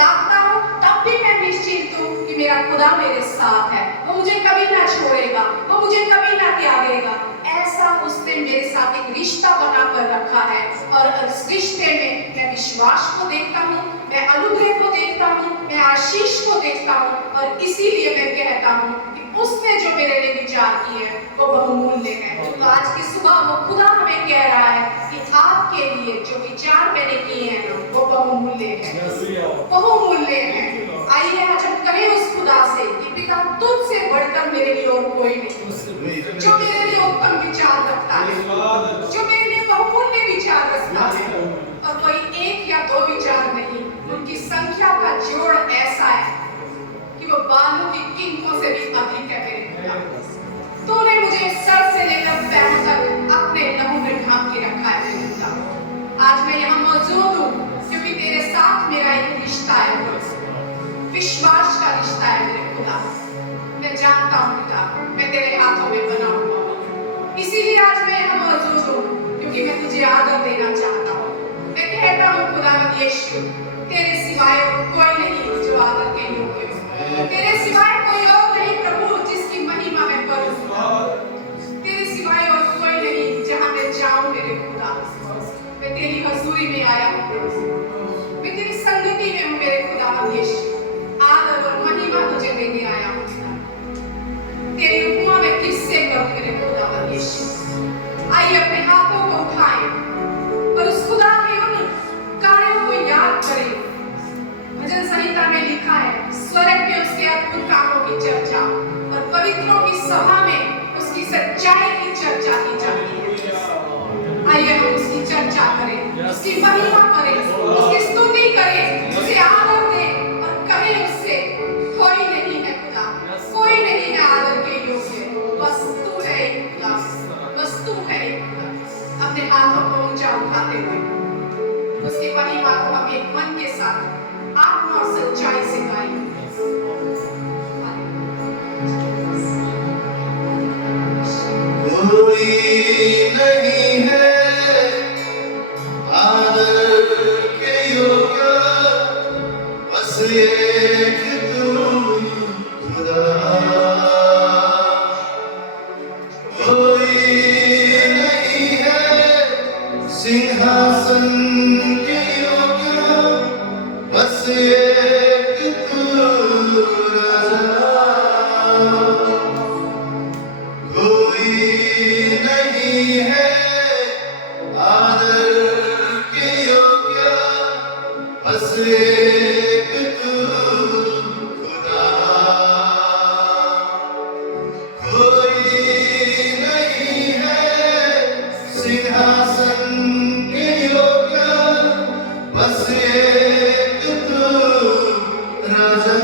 जागता हूँ तब भी मैं निश्चिंत हूँ कि मेरा खुदा मेरे साथ है, वो मुझे कभी ना छोड़ेगा, वो मुझे कभी ना त्यागेगा। ऐसा उसने मेरे साथ एक रिश्ता बनाकर रखा है और इस रिश्ते में मैं विश्वास को देखता हूँ, मैं अनुग्रह को देखता हूँ, मैं आशीष को देखता हूँ और इसीलिए मैं कहता हूँ कि उसने जो मेरे लिए विचार किए वो बहुमूल्य है। तो आज की सुबह वो खुदा हमें कह रहा है कि आपके लिए जो विचार मैंने किए हैं वो बहुमूल्य है, बहुमूल्य है। आइए आज हम कहें उस खुदा से कि पिता तुझसे बढ़कर मेरे लिए और कोई नहीं, जो मेरे लिए उत्तम विचार रखता है, जो मेरे लिए बहुमूल्य विचार रखता है, और कोई एक या दो विचार नहीं, उनकी संख्या का जोड़ ऐसा है कि वो बालों की किंकों से भी अधिक है मेरे खुदा। तूने मुझे सर से लेकर पैरों तक अपने लहू में ढांप के रखा है मेरे खुदा। आज मैं यहाँ मौजूद हूँ क्योंकि तेरे साथ मेरा एक रिश्ता है, विश्वास का रिश्ता है मेरे खुदा। मैं जानता हूँ पिता मैं तेरे हाथों में बना हुआ हूँ, इसीलिए आज मैं यहाँ मौजूद हूँ क्योंकि मैं तुझे आदर देना चाहता हूँ। मैं कहता हूँ खुदावंद यीशु तेरे सिवाय कोई नहीं जो आदर के योग्य हो, तेरे सिवाय कोई और नहीं प्रभु जिसकी महिमा मैं करूँ, तेरे सिवाय और कोई नहीं जहाँ मैं जाऊँ मेरे खुदा। मैं तेरी हजूरी में आया हूँ, मैं तेरी संगति में हूँ मेरे खुदावंद यीशु। आदर और महिमा तुझे देने आया हूँ, तेरी उपमा में किससे करूं मेरे खुदावंद यीशु। आइए अपने हाथों को उठाएं और उस खुदा के उन कार्यों को याद करें। भजन संहिता में लिखा है स्वर्ग में उसके अद्भुत कामों की चर्चा और पवित्रों की सभा में उसकी सच्चाई की चर्चा की जाती है। आइए हम उसकी चर्चा करें, उसकी महिमा करें, उसकी स्तुति करें, उसे आदर दें और कहें उससे कोई नहीं है खुदा, कोई नहीं है आदर के योग्य, बस तू है एक खुदा, बस तू है एक खुदा। अपने हाथों को ऊंचा उठाते हुए उसकी महिमा को हम एक मन के साथ आत्मा और सच्चाई से गाएं। कोई नहीं है आदर के योग्य, बस एक तू खुदा। कोई नहीं है सिंहासन के योग्य, बस एक तू राजा। कोई नहीं है आदर के योग्य, बस एक तू खुदा। कोई नहीं है सिंहासन के योग्य, बस एक तू राजा।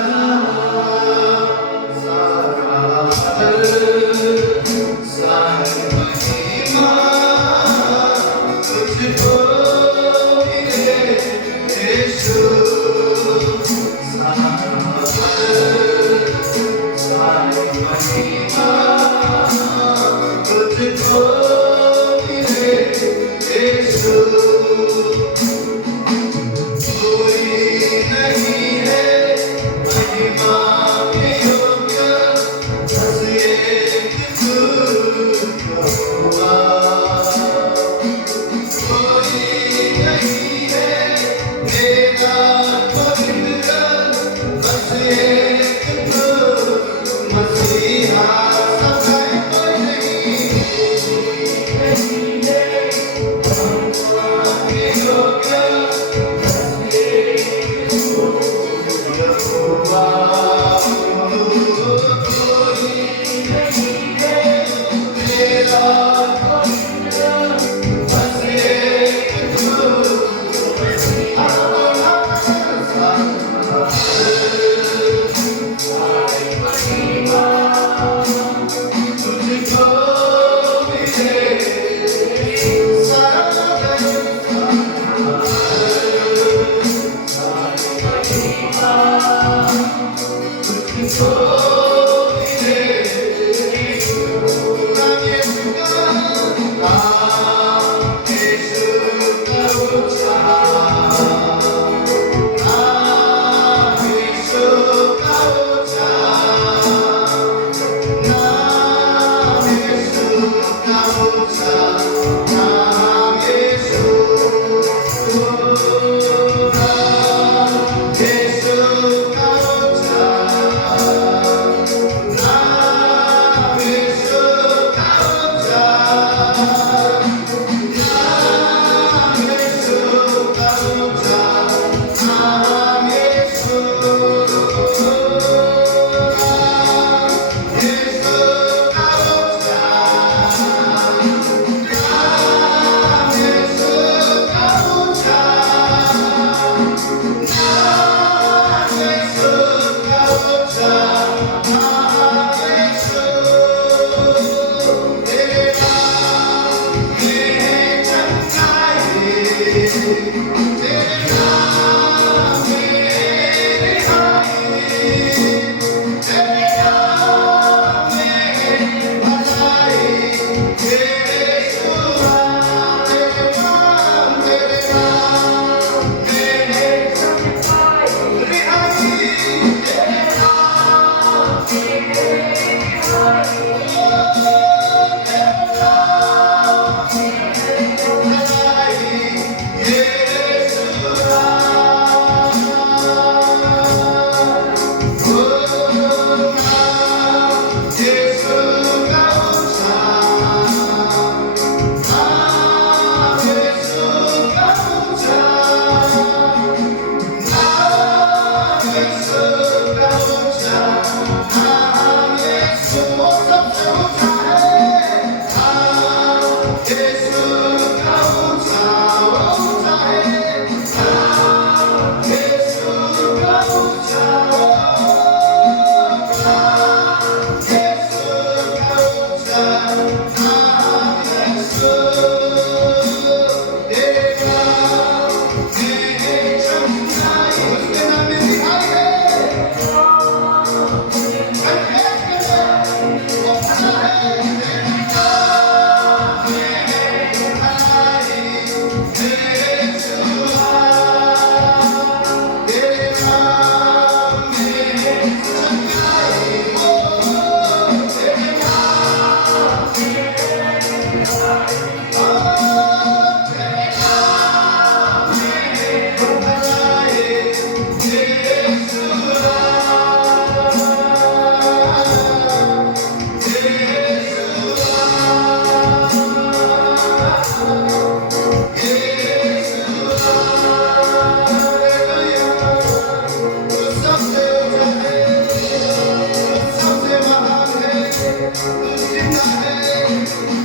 तू जिंदा है,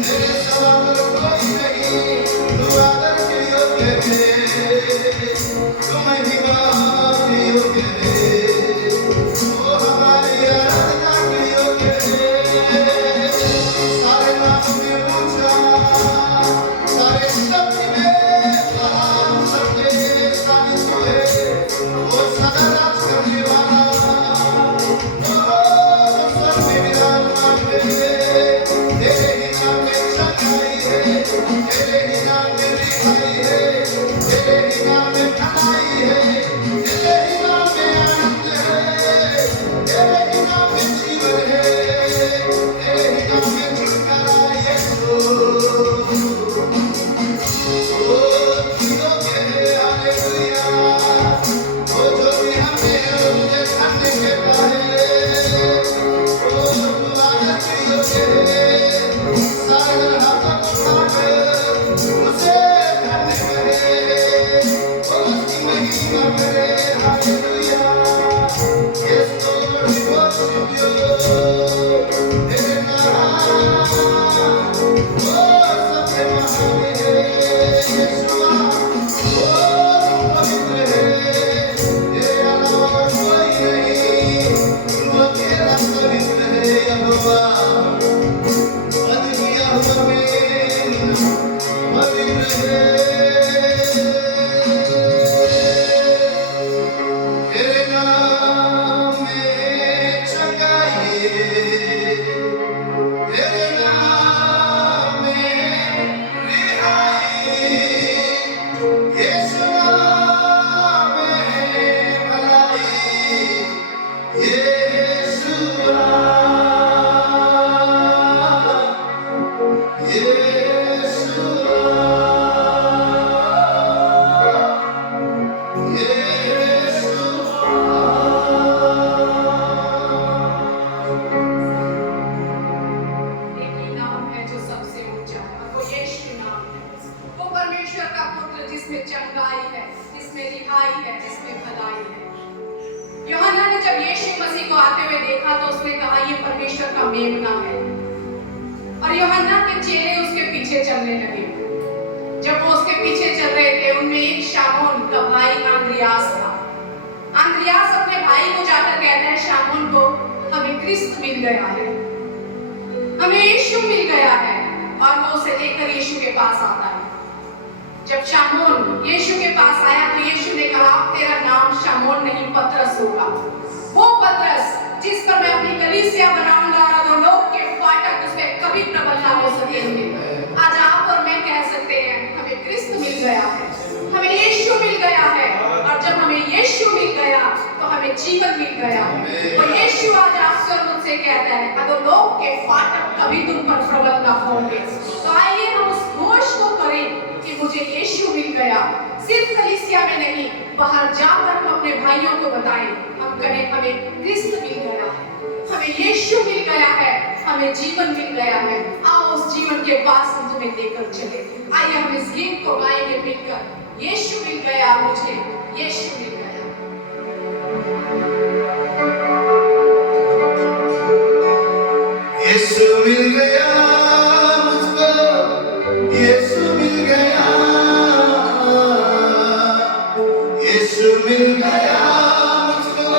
तेरे सिवा कोई नहीं, तू आदर के योग्य है, तू महिमा के योग्य है, वो हमारी आराधना के योग्य है। सारे नाम में ऊंचा, सारे शब्द में महान, सबके स्थान तू है, वो सदा राज करने वाला, वो स्वर्ग में विराजमान है। तेरे ही नाम में चंगाई है, तेरे ही नाम में रिहाई है, तेरे ही नाम में भलाई है, तेरे ही नाम में आनंद है, तेरे ही नाम में जीवन है, तेरे ही नाम में छुटकारा है। यीशु ओ तू योग्य है, हालेलुया। ओ जो भी हमें है, मुझे धन्य कहता है, ओ तू आदर के योग्य है। सारे हाथों को उठाकर उसे धन्य करे, ओ उसकी महिमा करे, hallelujah. Yes, Lord, we worship you. तेरे नाम, ओ सबसे महान है, यीशुआ। ओ तू पवित्र है, तेरे अलावा कोई नहीं, तू अकेला पवित्र है, यहोवा। अद्वितीय हमें पवित्र है। तेरे नाम में चंगाई है, तेरे नाम में रिहाई, यीशु नाम में भलाई, यीशुआ, एक ही नाम है जो सबसे ऊंचा है, और वो यीशु नाम है। वो परमेश्वर का पुत्र जिसमें चंगाई है, जिसमें रिहाई है, जिसमें भलाई है। यूहन्ना ने जब यीशु मसीह को आते हुए देखा तो उसने कहा ये परमेश्वर का मेमना है, और यूहन्ना के चेहरे उसके पीछे चलने लगे। जब वो उसके पीछे चल रहे थे, उनमें एक शामोन का भाई आंद्रियास था। आंद्रियास अपने भाई को जाकर कहता है शामोन को, हमें क्रिस्त मिल गया है, हमें यीशु मिल गया है, और वो उसे लेकर यीशु के पास आता है। जब शामोन यीशु के पास आया तो यीशु ने कहा तेरा नाम शामोन नहीं पतरस होगा, वो पतरस जिस पर मैं अपनी कलीसिया बनाऊंगा और अधोलोक के फाटक उस पर कभी प्रबल ना हो सकेंगे। आज आप और मैं कह सकते हैं हमें क्रिस्त मिल गया है, हमें यीशु मिल गया है, और जब हमें यीशु मिल गया तो हमें जीवन मिल गया। और यीशु आज आपसे और मुझसे कहता है अधोलोक के फाटक कभी तुम पर प्रबल ना होंगे। तो आइए हम उस घोष को करें कि मुझे यीशु मिल गया। सिर्फ कलीसिया में नहीं, बाहर जाकर हम अपने भाइयों को बताएं, हम कहें हमें क्रिस्त मिल गया है, हमें यीशु मिल गया है, हमें जीवन मिल गया है। आओ उस जीवन के पास हम तुम्हें लेकर चले। आइए हम इस गीत को गाएंगे मिलकर, यीशु मिल गया मुझे, यीशु मिल गया। यीशु मिल गया मुझको, यीशु मिल गया, यीशु मिल गया मुझको,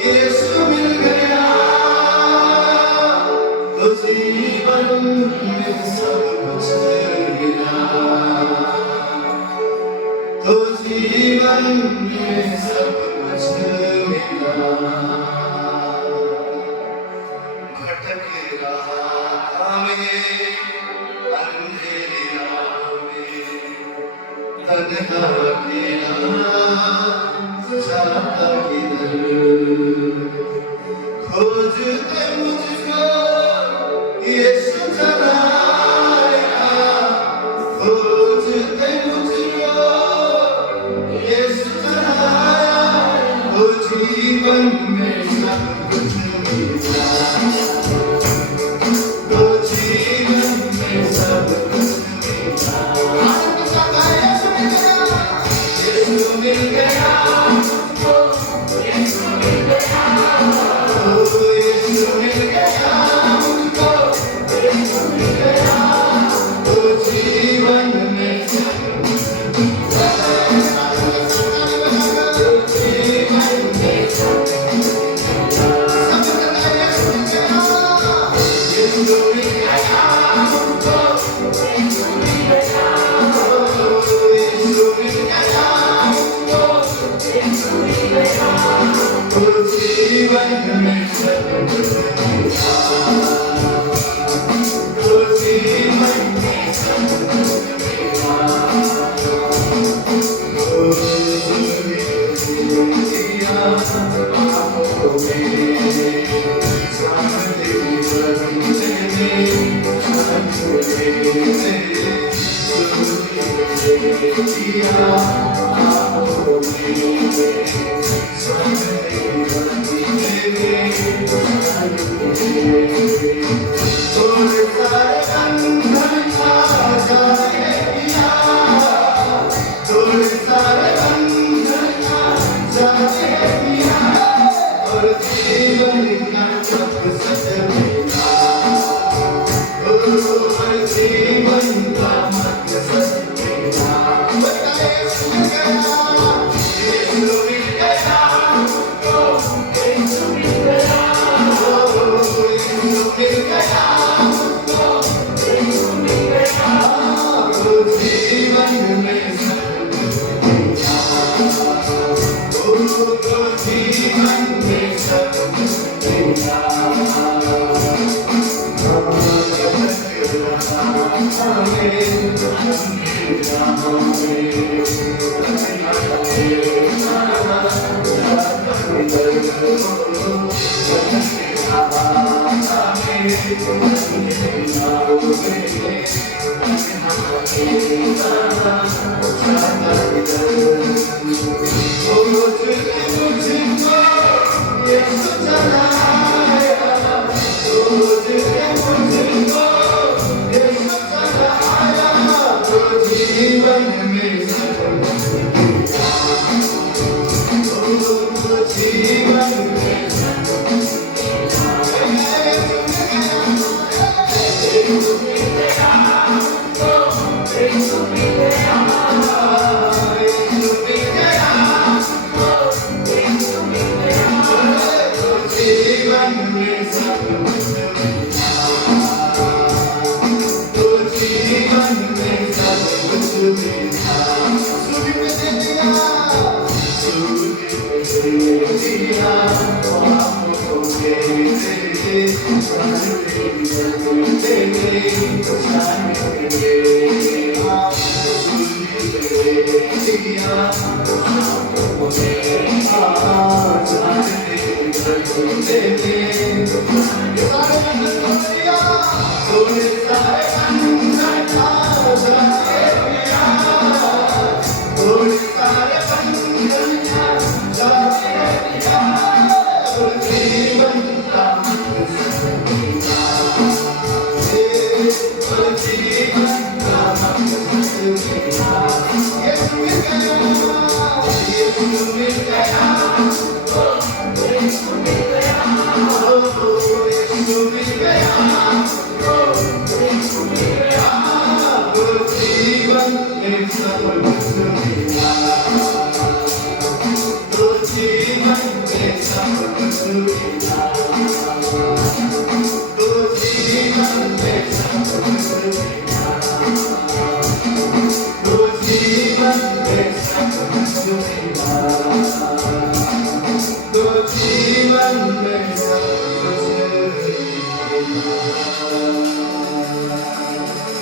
यीशु मिल गया। तो जीवन में सब कुछ मिला, तो जीवन में सब कुछ मिला। भटक रहा मैं अंधेरी राह में, तन्हा अकेला जाता किधर, खोजते मुझको यीशु चला आया, खोजते मुझको यीशु चला आया। वो जीवन में सब कुछ मिला, वो जीवन में सब कुछ मिला। आनंद के साथ आए, यीशु मिल गया, यीशु मिल गया, यीशु मिल गया, यीशु मिल गया।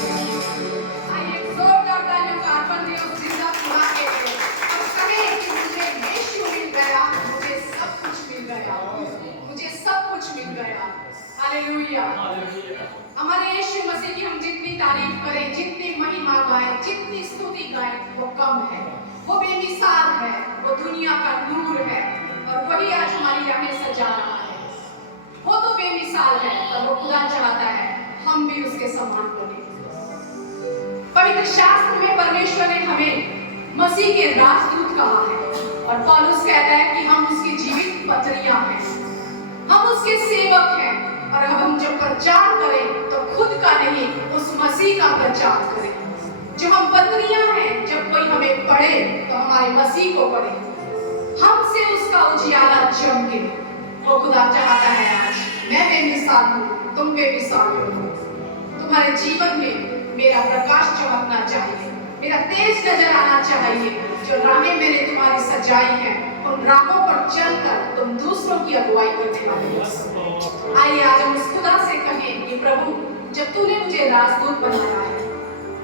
आइए जोरदार तालियों का अर्पण दें उस जिंदा खुदा के लिए और कहें कि मुझे यीशु मिल गया, मुझे सब कुछ मिल गया, मुझे सब कुछ मिल गया। हालेलुया। हमारे यीशु मसीह की हम जितनी तारीफ करें, जितनी महिमा गाएं, जितनी स्तुति गाएं, वो कम है। वो बेमिसाल है, वो दुनिया का नूर है और वही आज हमारी राहें सजा रहा है। वो तो बेमिसाल है और वो खुदा चाहता है हम भी उसके समान बने। पवित्र शास्त्र में परमेश्वर ने हमें मसीह के राजदूत कहा है और पौलुस कहता है कि हम उसकी जीवित पत्रियां हैं, हम उसके सेवक हैं और अब हम जब प्रचार करें तो खुद का नहीं, उस मसीह का प्रचार करें। जो हम पत्रियां हैं, जब कोई हमें पढ़े तो हमारे मसीह को पढ़े, हमसे उसका उजियाला चमके। वो खुदा चाहता है आज मैं बेमिसाल हूँ, तुम बेमिसाल हो। तुम्हारे जीवन में मेरा प्रकाश चमकना चाहिए, मेरा तेज नजर आना चाहिए। जो राहें मैंने तुम्हारी सजाई हैं, उन राहों पर चलकर तुम दूसरों की अगुवाई करने वाले हो। आइए आज हम उस खुदा से कहें कि प्रभु, जब तूने मुझे राजदूत बनाया है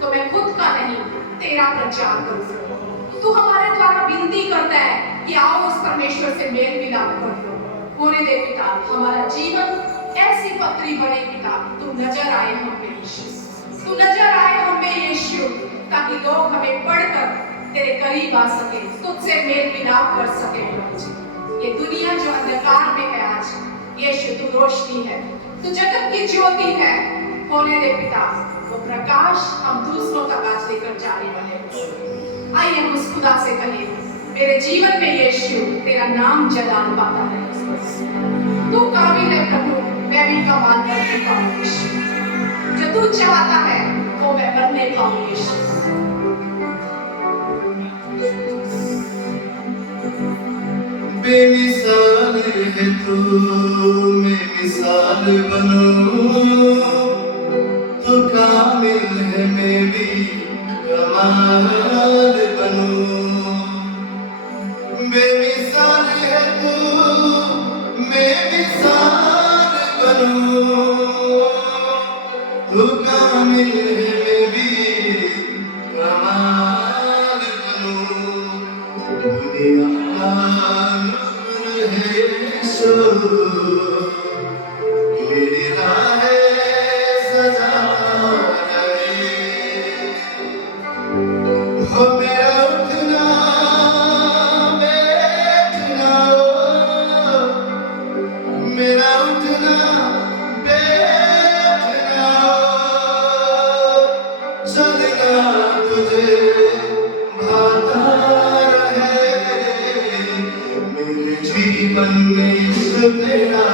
तो मैं खुद का नहीं तेरा प्रचार करूं। तू हमारे द्वारा विनती करता है कि आओ उस परमेश्वर से मेल मिलाप कर लो। होने दे पिता, हमारा जीवन ऐसी पत्री बने पिता, तू नजर आए हमें यीशु, तू नजर आए हमें यीशु, ताकि लोग हमें पढ़कर तेरे करीब आ सके, तुझसे मेल मिलाप कर सके। प्रभु, ये दुनिया जो अंधकार में है आज, यीशु तू रोशनी है, तू जगत की ज्योति है। होने दे पिता, वो प्रकाश हम दूसरों तक आज लेकर जाने वाले हैं। आइए हम उस खुदा से कहें, मेरे जीवन में यीशु तेरा नाम जलाल पाता है। तू काबिल है प्रभु, मैं भी कमाल करने पाऊं यीशु, जो तू चाहता है वो मैं बनने पाऊं यीशु। बेमिसाल है तू, मैं मिसाल बनूं, तू कामिल है मैं भी कमाल बनूं। बेमिसाल है तू, मैं मिसाल बनूं, तू कामिल है मैं भी कमाल बनूं। दुनिया मेरी राहें सजाता रहे, हो मेरा उठना बैठना, मेरा उठना बैठना, चलना तुझे भाता रहे। मेरे जीवन में तेरा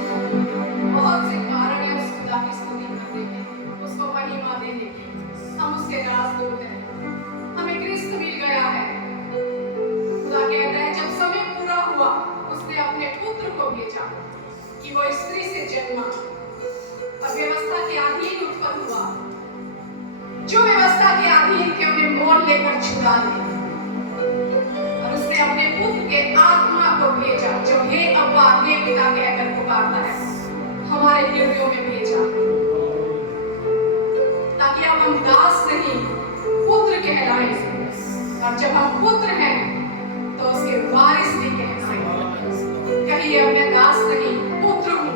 बहुत से कारण है उस खुदा की स्तुति करने के, उसको महिमा देने की। हम उसके राजदूत हैं, हमें ख्रिस्त मिल गया है। खुदा कहता है जब समय पूरा हुआ उसने अपने पुत्र को भेजा कि वो स्त्री से जन्मा और व्यवस्था के अधीन उत्पन्न हुआ। जो व्यवस्था के अधीन थे उन्हें मोल लेकर छुड़ा दिया और उसने अपने पुत्र के आत्मा को भेजा जो हे अब्बा हे पिता कहकर पुकारता है, हमारे हृदयों में भेजा, ताकि अब हम दास नहीं पुत्र कहलाएं। और जब हम पुत्र हैं तो उसके वारिस भी कह सकते। कहिए मैं दास नहीं पुत्र हूँ,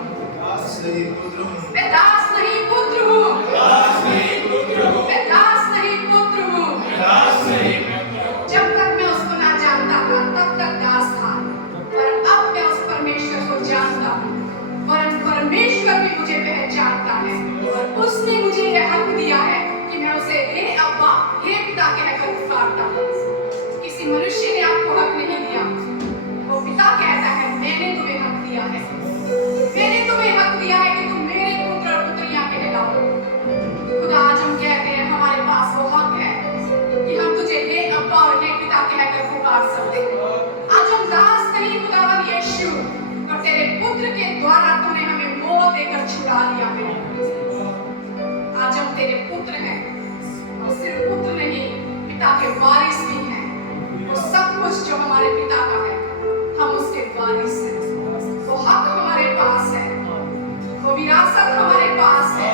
मैं दास नहीं पुत्र हूँ, मैं दास नहीं पुत्र हूँ। जब तक मैं उसको ना जानता था तब तक दास था, पर अब मैं उस परमेश्वर को जानता हूँ और परमेश्वर भी मुझे पहचानता है और छुड़ा लिया मेरे प्रभु। आज हम तेरे पुत्र हैं, और सिर्फ पुत्र नहीं, पिता के वारिस भी हैं। वो सब कुछ जो हमारे पिता का है, हम उसके वारिस हैं। वो हक हमारे पास है, वो विरासत हमारे पास है।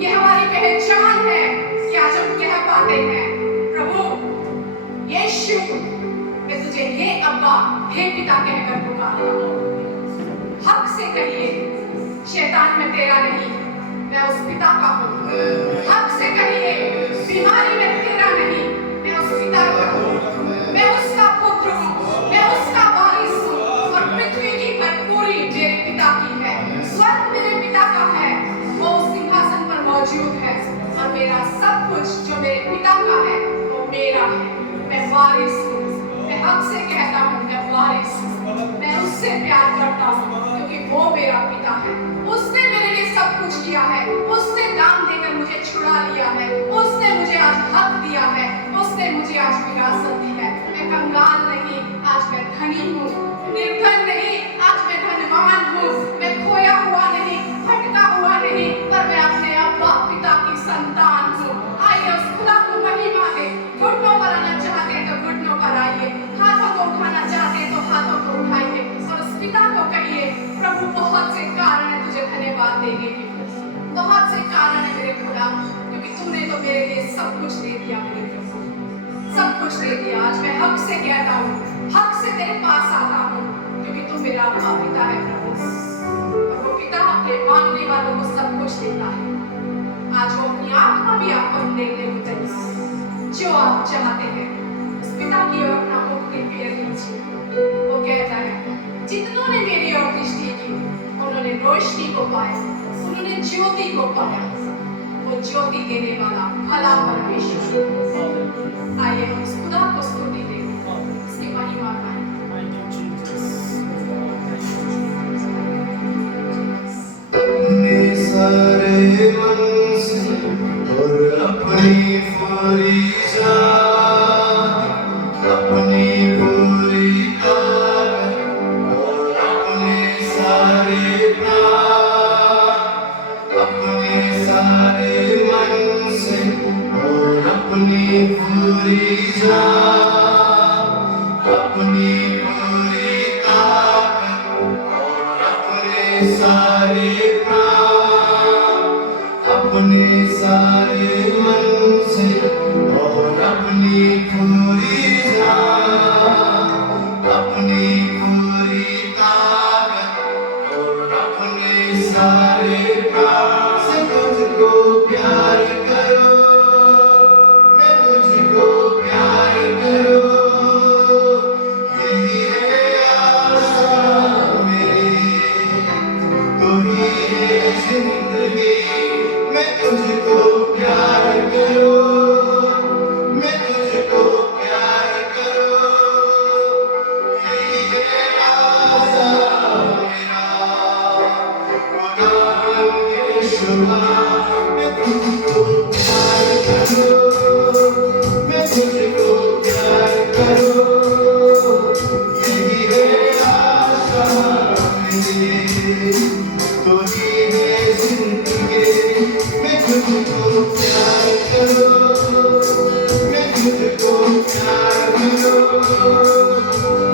ये हमारी पहचान है कि आज हम कह पाते हैं, प्रभु यीशु, मैं तुझे हे अब्बा, हे पिता कहकर पुकारता हूँ। हक से कहिए, शैतान में तेरा नहीं, मैं उस पिता का हूँ। हक से कहिए, बीमारी में तेरा नहीं, मैं उस पिता का हूँ। मैं उसका पुत्र हूँ, मैं उसका वारिस हूँ, और पृथ्वी की भरपूरी मेरे पिता की है। स्वर्ग मेरे पिता का है, वो उस सिंहासन पर मौजूद है, और मेरा सब कुछ जो मेरे पिता का है वो मेरा है। मैं वारिस हूँ, मैं हक से कहता हूँ, मैं वारिस हूँ। मैं उससे प्यार करता हूँ क्योंकि वो मेरा पिता है। उसने मेरे लिए सब कुछ किया है, उसने दाम देकर मुझे छुड़ा लिया है, उसने मुझे आज हक दिया है, उसने मुझे आज विरासत दी है। मैं कंगाल नहीं, आज मैं धनी हूँ। निर्धन नहीं, आज मैं धनवान हूँ। मैं खोया हुआ नहीं, भटका हुआ नहीं, पर मैं अपने अब्बा पिता की संतान हूँ। आइए उस खुदा को महिमा दे। घुटनों पर आना चाहते तो घुटनों पर आइए, हाथों को उठाना चाहते तो हाथों को उठाइए, और उस पिता को कहिए, प्रभु बहुत से कारण है तुझे धन्यवाद देने के, बहुत से कारण है मेरे खुदा, क्योंकि तूने तो मेरे लिए सब कुछ दे दिया मेरे प्रभु, सब कुछ दे दिया। आज मैं हक से कहता हूँ, हक से तेरे पास आता हूँ, क्योंकि तू मेरा अब्बा पिता है प्रभु। और वो पिता अपने मांगने वालों को सब कुछ देता है। आज वो अपनी आत्मा भी आपको देने को तैयार है। जो आप चाहते हैं उस पिता की ओर अपना मुख के पैर लीजिए। वो कहता है, जितनों ने मेरी ओर दृष्टि की उन्होंने रोशनी को पाया, उन्होंने ज्योति को पाया। वो ज्योति देने वाला भला परमेश्वर। आइए हम उस खुदा को स्तुति दें, उसकी महिमा गाएं। अपने सारे मन से और अपनी पूरी जान, अपनी पूरी ताकत और अपने सारे प्राण, अपने सारे मन से और अपनी पूरी जान, अपनी पूरी ताकत और अपने सारे प्राण, अपने सारे मन से और अपनी पूरी जान, अपनी पूरी ताकत और अपने सारे प्राण से तुझको प्यार करो, मैं तुझको प्यार करो। यही है आशा मेरी, तू ही है जिंदगी। मैं तुझको प्यार करो, मैं तुझको प्यार करो। यही है आशा मेरा, खुदा यीशुआ। मैं तुझको प्यार करो, मैं तुझको प्यार करो। यही है आशा मेरी, तू ही है जिंदगी। मैं तुझको प्यार करो, मैं तुझको प्यार करो।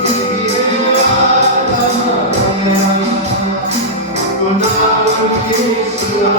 यही है आशा मेरा, खुदा यीशुआ।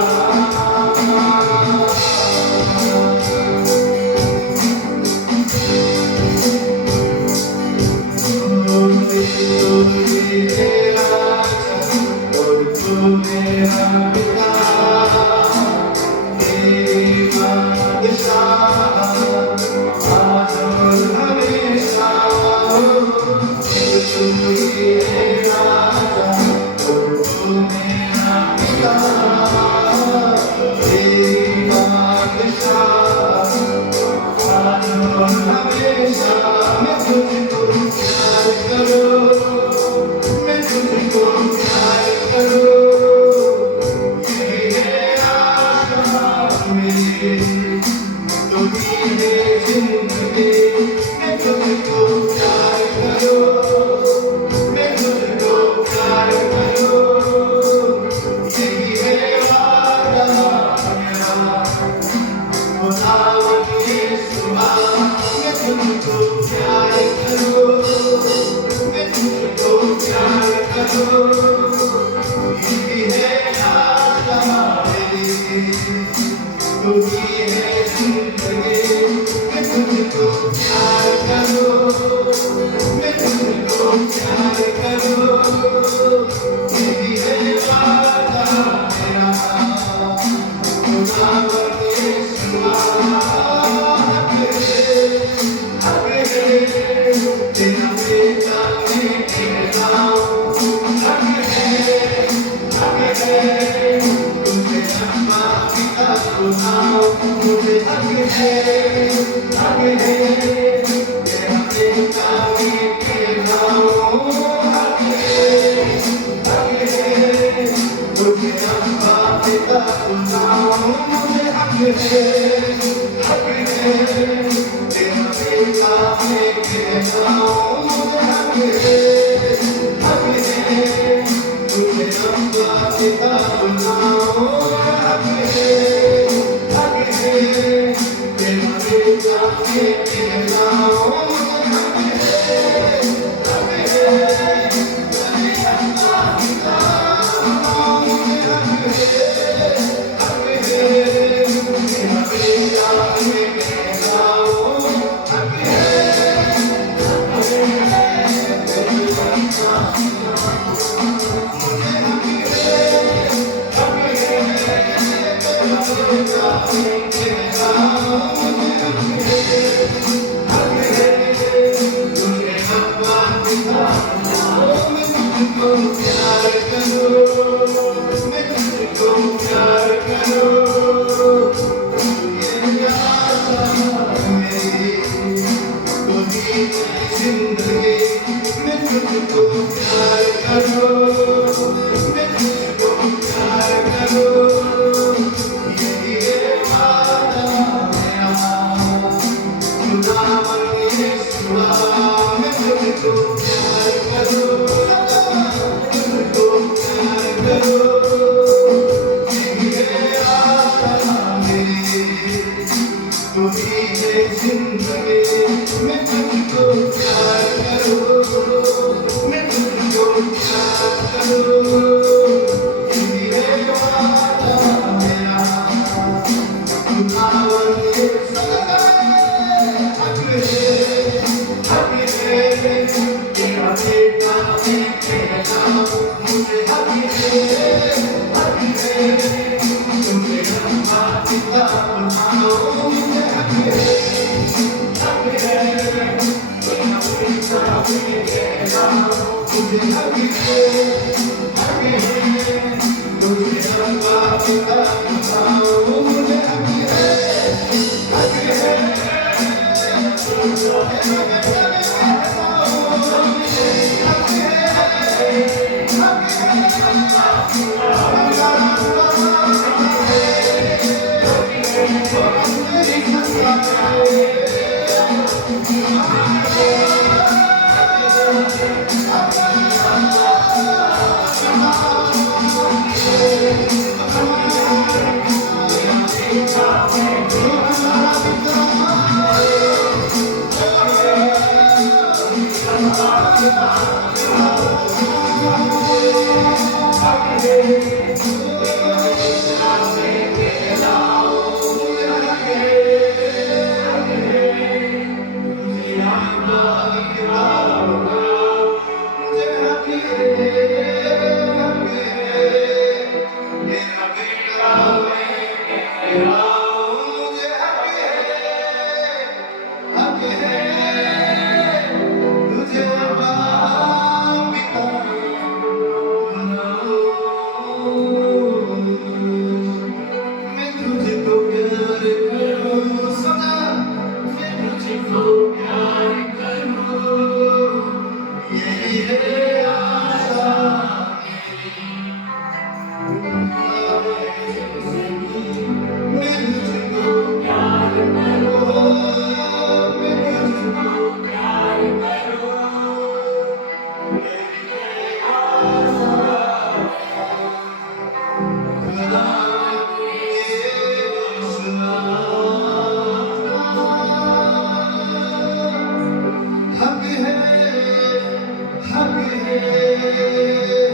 Happy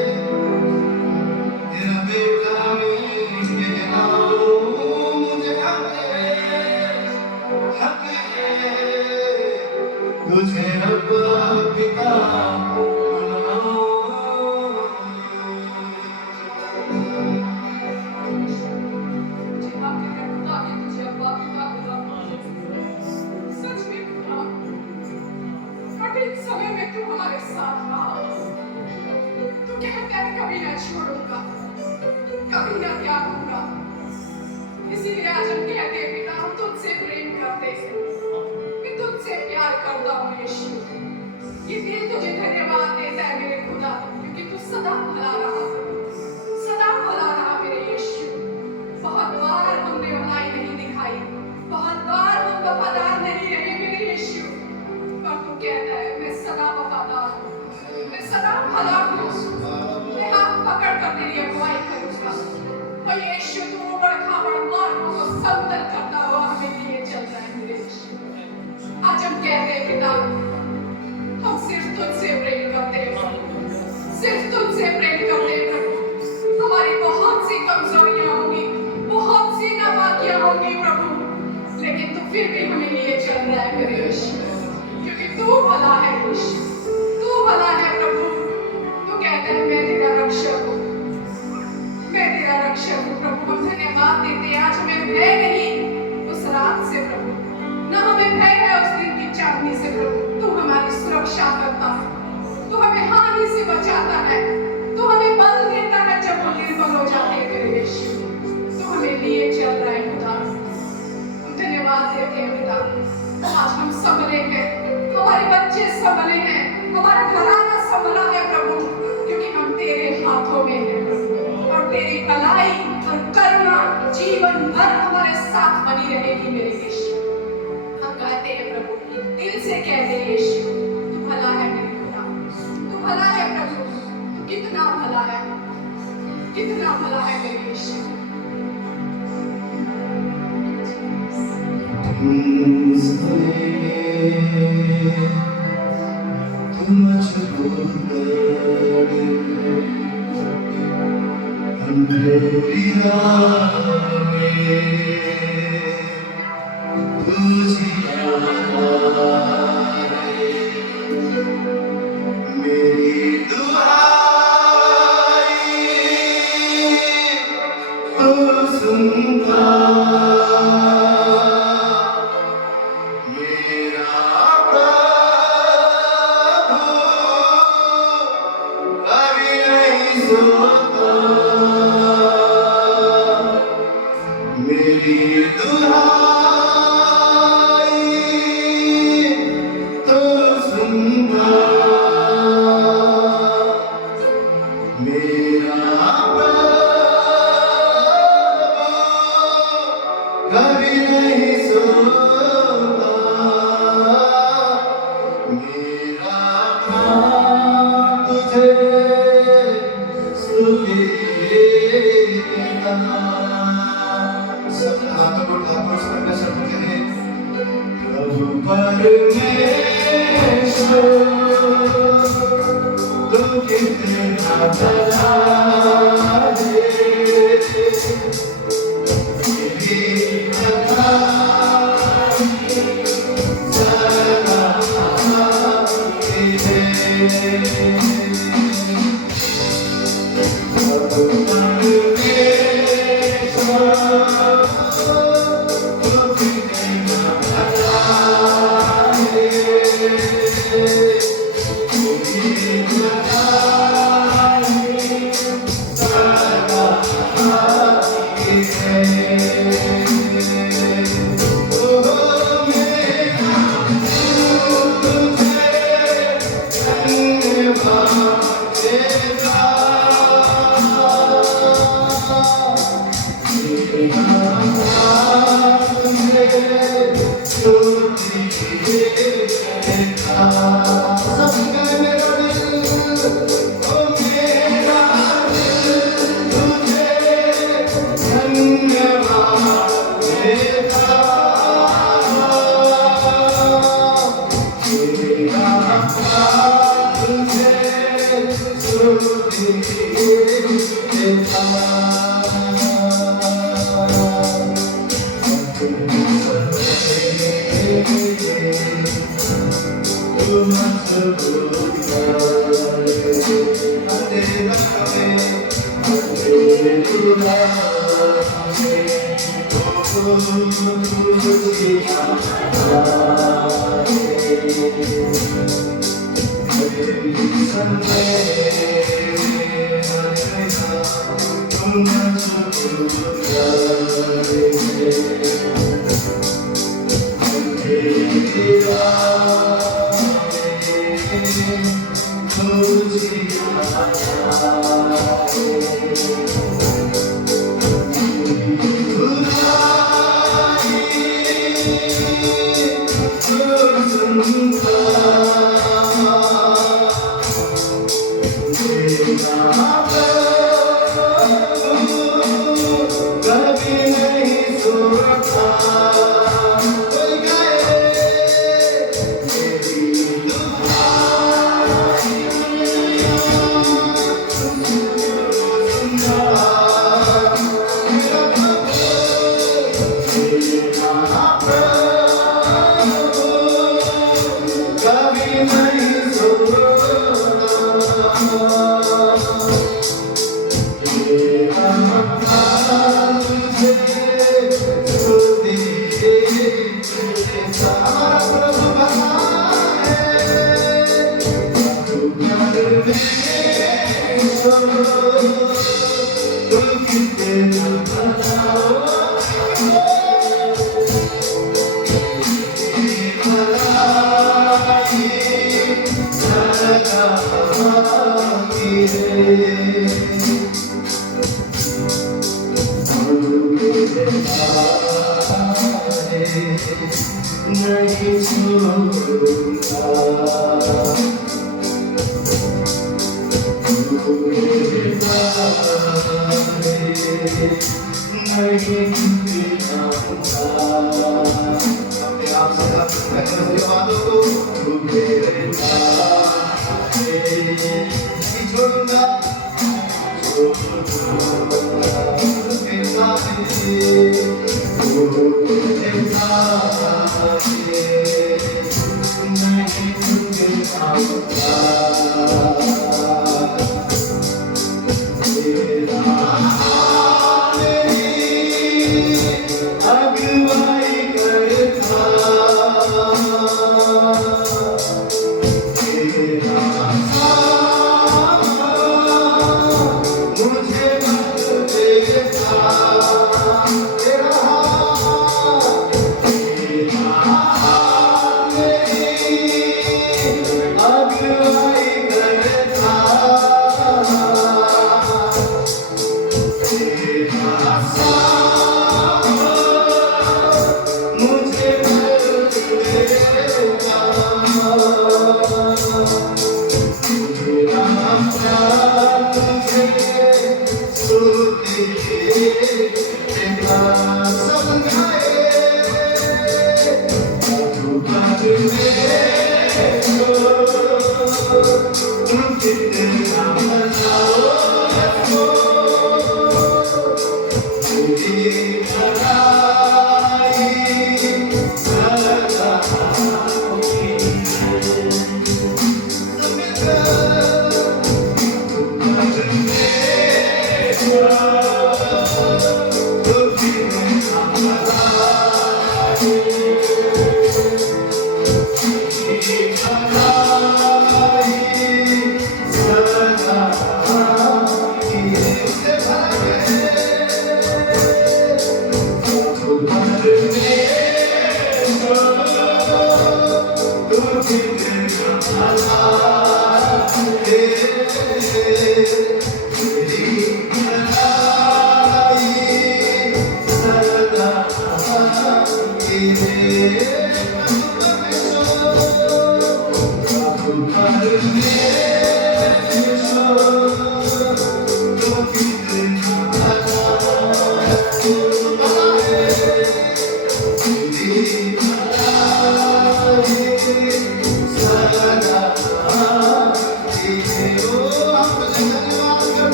मैं कभी ना छोड़ूंगा, कभी ना त्यागूंगा। इसीलिए आज हम कहते हैं पिता, हम तुझसे प्रेम करते हैं, मैं तुझसे प्यार करता हूँ यीशु। ये दिल तुझे धन्यवाद देता है मेरे खुदा, क्योंकि तू सदा भला रहा, सदा भला रहा मेरे यीशु। बहुत बार हमने भलाई नहीं दिखाई, बहुत बार हम वफादार नहीं रहे मेरे यीशु, पर तू कहता है मैं सदा वफादार हूँ, मैं सदा भला हूँ। मैं हाथ पकड़ कर तेरी अगुवाई करूँगा। और यीशु तू बड़खाबड़ मार्गों को समतल करता हुआ हमें लिए चल रहा है मेरे यीशु। आज हम कहते हैं पिता, हम सिर्फ तुझसे प्रेम करते हैं, सिर्फ तुझसे प्रेम करते हैं प्रभु। हमारी बहुत सी कमजोरियां होंगी, बहुत सी नापाकियां होंगी प्रभु, लेकिन तू फिर भी हमें लिए चल रहा है मेरे यीशु, क्योंकि तू भला है यीशु, तू भला है प्रभु। तू कहता है मैं तेरा रक्षक हूँ, मैं तेरा रक्षक हूँ प्रभु। हम धन्यवाद देते हैं, आज हमें भय नहीं उस रात से प्रभु, न हमें भय है उस दिन की चांदनी से प्रभु। तू हमारी सुरक्षा करता है, तू हमें हानि से बचाता है, तू हमें बल देता है जब हम निर्बल हो जाते हैं मेरे यीशु। तू हमें लिए चल रहा है खुदा, हम धन्यवाद देते हैं पिता। आज हम संभले हैं, हमारे बच्चे संभले हैं, हमारा घराना संभला है प्रभु, क्योंकि हम तेरे हाथों में हैं प्रभु। और तेरी भलाई और करुणा जीवन भर हमारे साथ बनी रहेगी मेरे यीशु। हम कहते हैं प्रभु, दिल से कहते हैं यीशु, तू भला है मेरे खुदा, तू भला है प्रभु, तू कितना भला है, कितना भला है मेरे यीशु।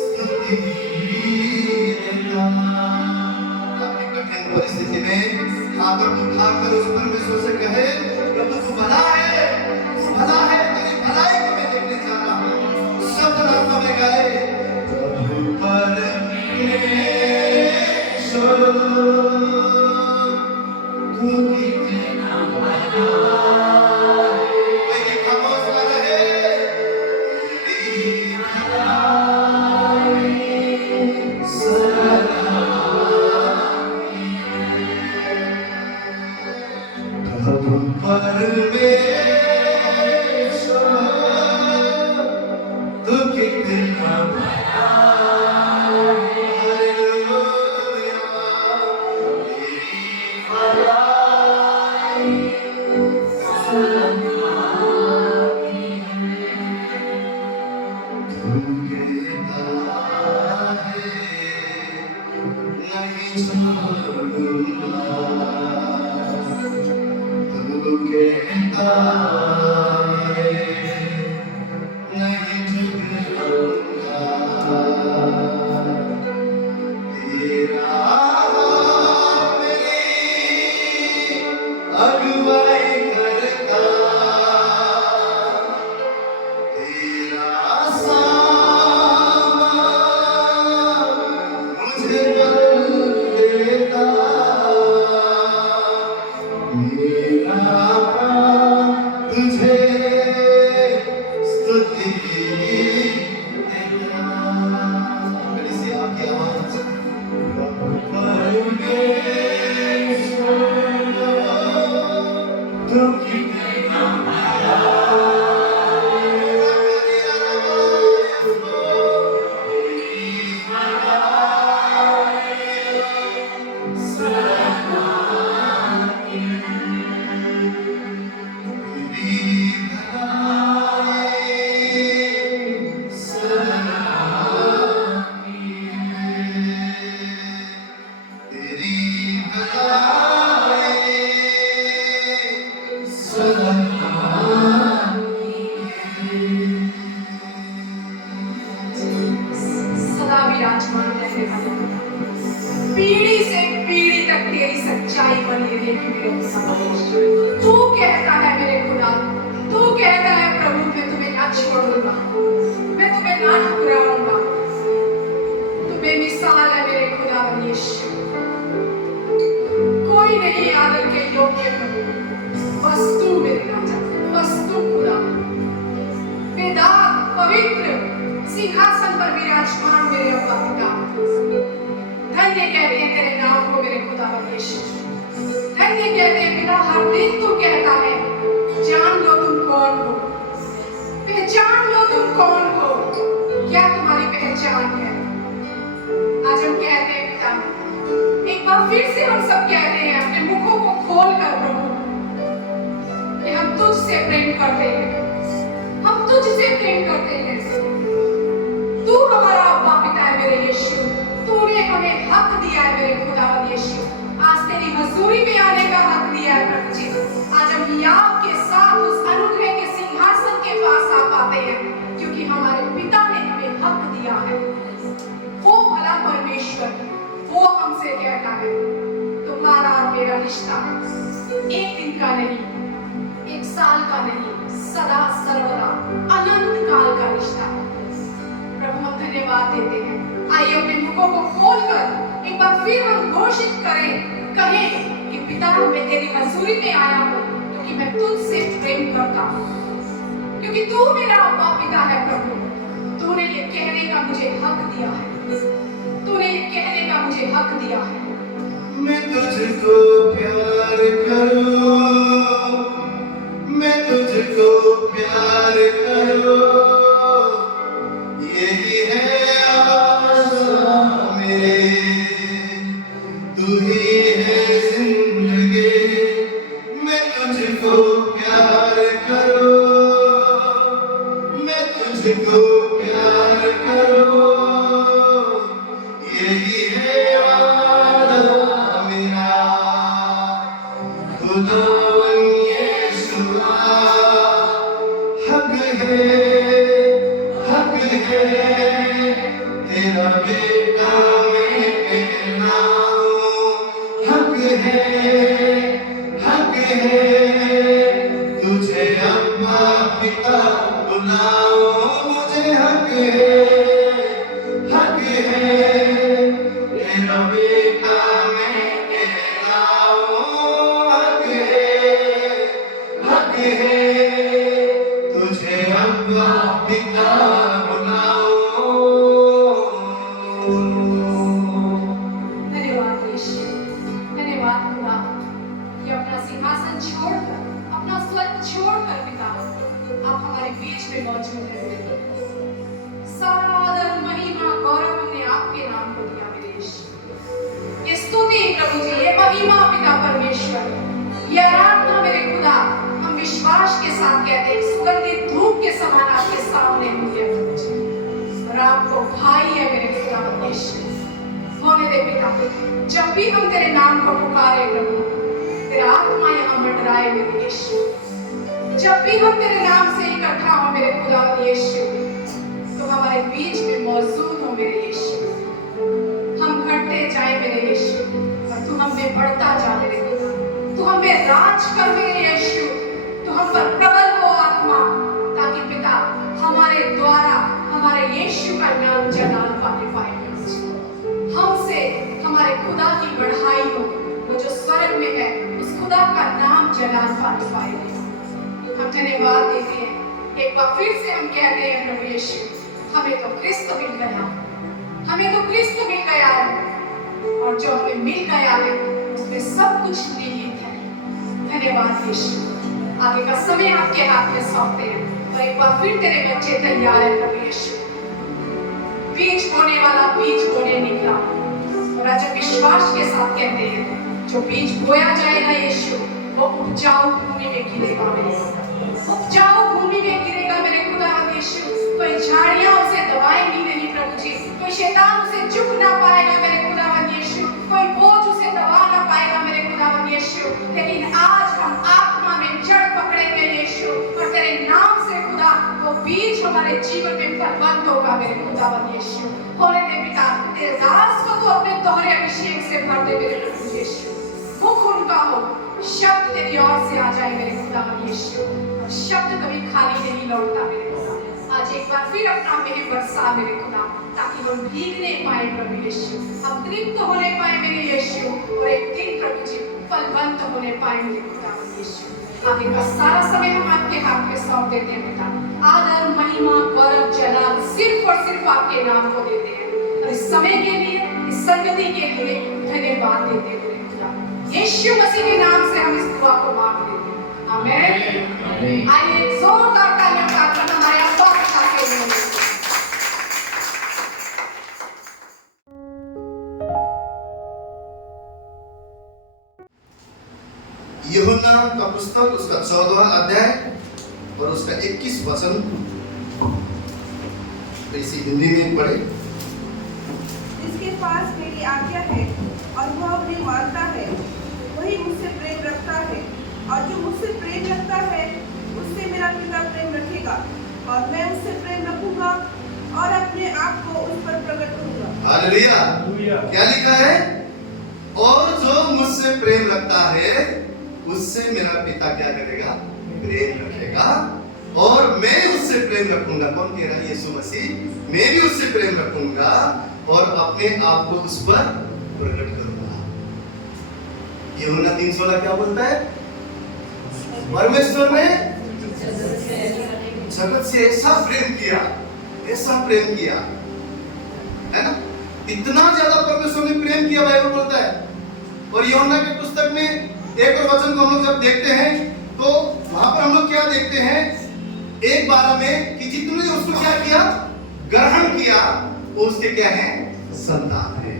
स्तुति देता। अपनी कठिन परिस्थिति में हाथों को उठाकर उस परमेश्वर से कहे, प्रभु तू भला है, तेरी भलाई को मैं देखने जा रहा हूँ। सब रातों में गाए, प्रभु परमेश्वर तू कितना भला है। कोई खामोश न रहे, तेरी भलाई सदा प्रभु परमेश्वर तू कितना भला है। हालेलुया, तेरी भलाई सदा तू कहता है नहीं छोड़ूंगा, तू कहता है नहीं झुकूंगा। तेरा हाथ मेरी अगुवाई करता, तेरा सामान मुझे बल देता। मेरा प्राण तुझे स्तुति देता। बड़ी सी आपकी आवाज, परमेश्वर तू कितना भला सदा विराजमान रहने वाला, पीढ़ी से पीढ़ी तक तेरी सच्चाई बनी रहेगी मेरे खुदा। तू कहता है मेरे खुदा, तू कहता है प्रभु मैं तुम्हें ना छोड़ूंगा, मैं तुम्हें ना ठुकराऊंगा। तू बेमिसाल है मेरे खुदा यीशु, कोई नहीं आदर के योग्य प्रभु, बस तू मेरे राजा, बस तू खुदा बेदाग पवित्र सिंहासन पर विराजमान मेरे अब्बा पिता। धन्य कहते हैं तेरे नाम को मेरे खुदा यीशु, धन्य कहते हैं पिता। हर दिन तू कहता है जान लो तुम कौन हो, पहचान लो तुम कौन हो, क्या तुम्हारी पहचान है। आज हम कहते हैं पिता, एक बार फिर से हम सब कहते हैं अपने मुखों को खोल कर प्रभु कि हम तुझसे प्रेम करते हैं, हम तुझसे प्रेम करते हैं। तू हमारा अब्बा पिता है मेरे यीशु, तूने हमें हक दिया है मेरे खुदावंद यीशु। आज तेरी हजूरी में आने का हक दिया है प्रभु जी। आज हम याद के साथ उस अनुग्रह के सिंहासन के पास आ पाते हैं, क्योंकि हमारे पिता ने हमें हक दिया है। वो भला परमेश्वर, वो हमसे कहता है तुम्हारा और मेरा रिश्ता एक दिन का नहीं, एक साल का नहीं, सदा सर्वदा अनंत काल का रिश्ता है। प्रभु हम धन्यवाद देते हैं। आइए अपने मुखों को खोलकर एक बार फिर हम घोषित कहें कि पिता मैं तेरी हजूरी में आया हूँ, क्योंकि मैं तुझसे प्रेम करता हूँ, क्योंकि तू मेरा अब्बा पिता है प्रभु। तूने ये कहने का मुझे हक दिया है, तूने ये कहने का मुझे हक दिया है। मैं तुझको प्यार करूं, मैं तुझको प्यार करूं, यही है आशा मेरी, तू ही है जिंदगी। मैं तुझको प्यार करूं, मैं तुझको प्यार करूं, यही है वादा मेरा। खुदावन यीशु हक है तेरा बेटा मैं कहलाऊं। हक है तुझे अम्मा पिता बुलाओ, मुझे हक है तेरा बेटा मैं कहलाऊं। हक है तुझे अम्मा पिता बुलाओ। धन्यवाद यीशु, धन्यवाद खुदा कि अपना सिंहासन छोड़कर, अपना स्वर्ग छोड़कर पिता आप हमारे बीच में मौजूद है। सारा आदर, महिमा, गौरव हमने आपके नाम को दिया मेरे यीशु। ये स्तुति प्रभु जी, ये महिमा पिता परमेश्वर, ये आराधना मेरे खुदा हम विश्वास के साथ कहते हैं सुगंधित धूप के समान आपके सामने होंगे प्रभु जी। और आपको भाई है मेरे खुदा परमेश्वर होने दे पिता। जब भी हम तेरे नाम को पुकारे प्रभु, तेरा आत्मा यहाँ मंडराए मेरे यीशु। जब भी हम तेरे नाम से इकट्ठा हो मेरे खुदा यीशु, तो हमारे बीच में मौजूद हो मेरे यीशु। हम घटते जाए मेरे यीशु और तू हम में बढ़ता जा मेरे खुदा। तू हम में राज कर मेरे यीशु। तू हम पर प्रबल हो आत्मा, ताकि पिता हमारे द्वारा हमारे यीशु का नाम जलाल पाने पाए। हमसे हमारे खुदा की बढ़ाई हो, वो जो स्वर्ग में है उस खुदा का नाम जलाल पाने पाए। हम धन्यवाद देते हैं, एक बार फिर से हम कहते हैं प्रभु यीशु, हमें तो क्रिस्त मिल गया, हमें तो क्रिस्त मिल गया है, और जो हमें मिल गया है उसमें सब कुछ निहित है। धन्यवाद यीशु। आगे का समय आपके हाथ में सौंपते हैं और एक बार फिर तेरे बच्चे तैयार है प्रभु यीशु। बीज बोने वाला बीज बोने निकला, और आज हम विश्वास के साथ कहते हैं जो बीज बोया जाएगा यीशु, वो उपजाऊ भूमि में गिरेगा मेरे खुदा। उपजाऊ भूमि में गिरेगा मेरे खुदा यीशु। कोई झाड़ियां उसे दबाएंगी नहीं प्रभु जी, कोई शैतान उसे चुप ना पाएगा मेरे खुदा यीशु, कोई बोझ उसे दबा ना पाएगा मेरे खुदा यीशु। लेकिन आज हम आत्मा में जड़ पकड़ेंगे यीशु, और तेरे नाम से खुदा वो बीज हमारे जीवन में फलवंत होगा मेरे खुदा यीशु। होने दे पिता, तेरे दास को तो अपने दोहरे अभिषेक से भर दे मेरे प्रभु यीशु। मुख उनका हो, शब्द तेरी ओर से आ जाए मेरे खुदा यीशु, और शब्द कभी खाली नहीं लौटता मेरे खुदा। आज एक बार फिर अपना मेरे बरसा मेरे खुदा, ताकि हम भीगने पाए प्रभु यीशु, हम तृप्त होने पाए मेरे यीशु, और एक दिन प्रभु जी फलवंत होने पाए मेरे खुदा यीशु। आगे का सारा समय हम आपके हाथ में सौंप देते हैं पिता। आदर, महिमा, गौरव, जलाल सिर्फ और सिर्फ आपके नाम को देते हैं, और इस समय के लिए, इस संगति के लिए धन्यवाद देते हैं मेरे खुदा। यीशु मसीह के नाम से हम इस दुआ को मांग लेते हैं, आमीन। आइए एक जोरदार तालियों का हमारे आत्मा के साथ करेंगे। यूहन्ना का पुस्तक उसका 14वां अध्याय और उसका 21 वचन इसी हिंदी में पढ़े। जिसके पास मेरी आज्ञा है और वह उन्हें मानता है, वही मुझसे प्रेम रखता है, और जो मुझसे प्रेम रखता है उससे मेरा पिता प्रेम रखेगा, और मैं उससे प्रेम रखूंगा और अपने आप को उस पर प्रकट करूंगा। हालेलुया। क्या लिखा है? और जो मुझसे प्रेम रखता है उससे मेरा पिता क्या करेगा? प्रेम रखेगा, और मैं उससे प्रेम रखूंगा। कौन कह रहा है? यीशु मसीह। मैं भी उससे प्रेम रखूंगा और अपने आप को उस पर प्रकट करूंगा। यूहन्ना 3:16 क्या बोलता है? परमेश्वर ने जगत से ऐसा प्रेम किया, ऐसा प्रेम किया, है ना? इतना ज्यादा परमेश्वर ने प्रेम किया, बाइबल बोलता है। और यूहन्ना की पुस्तक में एक और वचन को हम लोग जब देखते हैं तो वहां पर हम लोग क्या देखते हैं? 1:12 में कि जितने उसको क्या किया? ग्रहण किया, वो उसके क्या है? संतान है।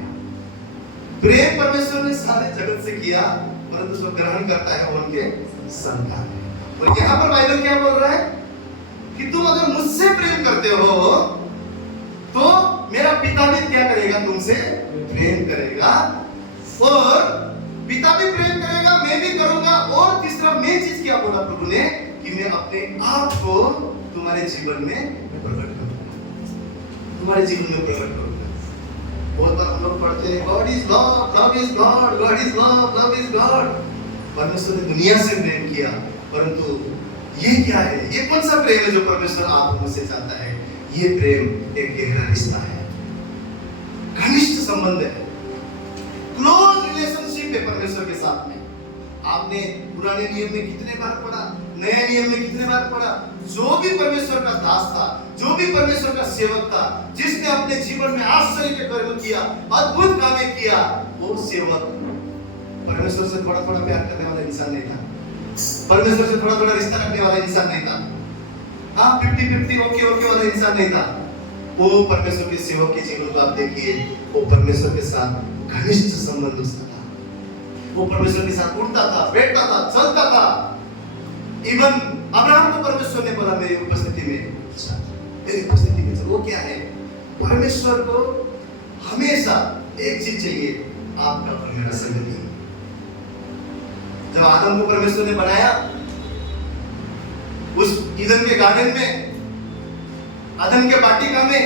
प्रेम परमेश्वर ने सारे जगत से किया, परंतु उसको ग्रहण करता है, वो उनके संतान है। और यहाँ पर बाइबल क्या बोल रहा है कि तुम अगर मुझसे प्रेम करते हो तो मेरा पिता भी क्या करेगा? तुमसे प्रेम करेगा, और पिता भी प्रेम करेगा, मैं भी करूंगा। और तीसरा मेन चीज क्या बोला प्रभु ने? कि मैं अपने आप को तुम्हारे जीवन में प्रकट करूंगा, तुम्हारे जीवन में प्रकट करूंगा। बहुत बार हम लोग पढ़ते हैं God is love, love is God, God is love, love is God. परमेश्वर ने दुनिया से प्रेम किया, परंतु ये क्या है? ये कौन सा प्रेम है जो परमेश्वर आप मुझसे चाहता है? ये प्रेम एक गहरा रिश्ता है, घनिष्ठ संबंध है, क्लोज रिलेशनशिप है परमेश्वर के साथ में। आपने पुराने नियम में कितने बार पढ़ा, नए नियम में कितने बार पढ़ा, जो भी परमेश्वर का दास था, जो भी परमेश्वर का सेवक था, जिसने अपने जीवन में आश्चर्य के कर्म किया, अद्भुत कामें किया, वो सेवक परमेश्वर से थोड़ा थोड़ा प्यार करने वाला इंसान नहीं था, परमेश्वर से थोड़ा थोड़ा रिश्ता रखने वाला इंसान नहीं था, हाँ 50-50 ओके वाला इंसान नहीं था। वो परमेश्वर के सेवक के जीवन को आप देखिए, वो परमेश्वर के साथ घनिष्ठ संबंध उसका था। वो परमेश्वर के साथ उठता था, बैठता था, चलता था। इवन अब्राहम को परमेश्वर ने बोला मेरी उपस्थिति में चलो। वो क्या है? परमेश्वर को हमेशा एक चीज चाहिए, आपका और मेरा संगति। जब आदम को परमेश्वर ने बनाया उस ईदन के गार्डन में, अदन के वाटिका में,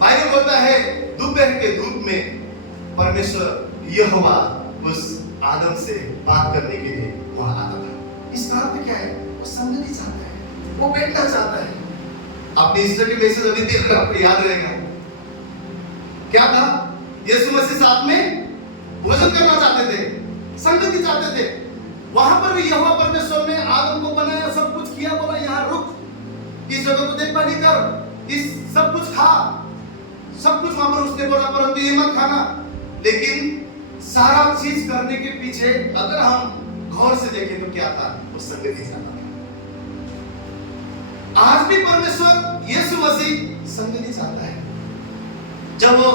बाइबल बोलता है दोपहर के धूप में परमेश्वर यहोवा उस आदम से बात करने के लिए वहां आता था। इस बात में क्या है? वो संगति चाहता है, वो बैठना चाहता है। आपने ईस्टर के मैसेज अभी भी अगर आपको याद रहेगा, क्या था? यीशु मसीह साथ में भोजन करना चाहते थे, संगति चाहते थे। वहां पर भी यहोवा परमेश्वर ने आदम को बनाया, सब कुछ किया, बोला यहाँ रुक, इस जगह को देखभाल कर, इस सब कुछ खा, सब कुछ वहां पर उसने बोला, परंतु ये मत खाना। लेकिन सारा चीज करने के पीछे अगर हम गौर से देखें तो क्या था? वो संगति चाहता था। आज भी परमेश्वर यीशु मसीह संगति चाहता है। जब वो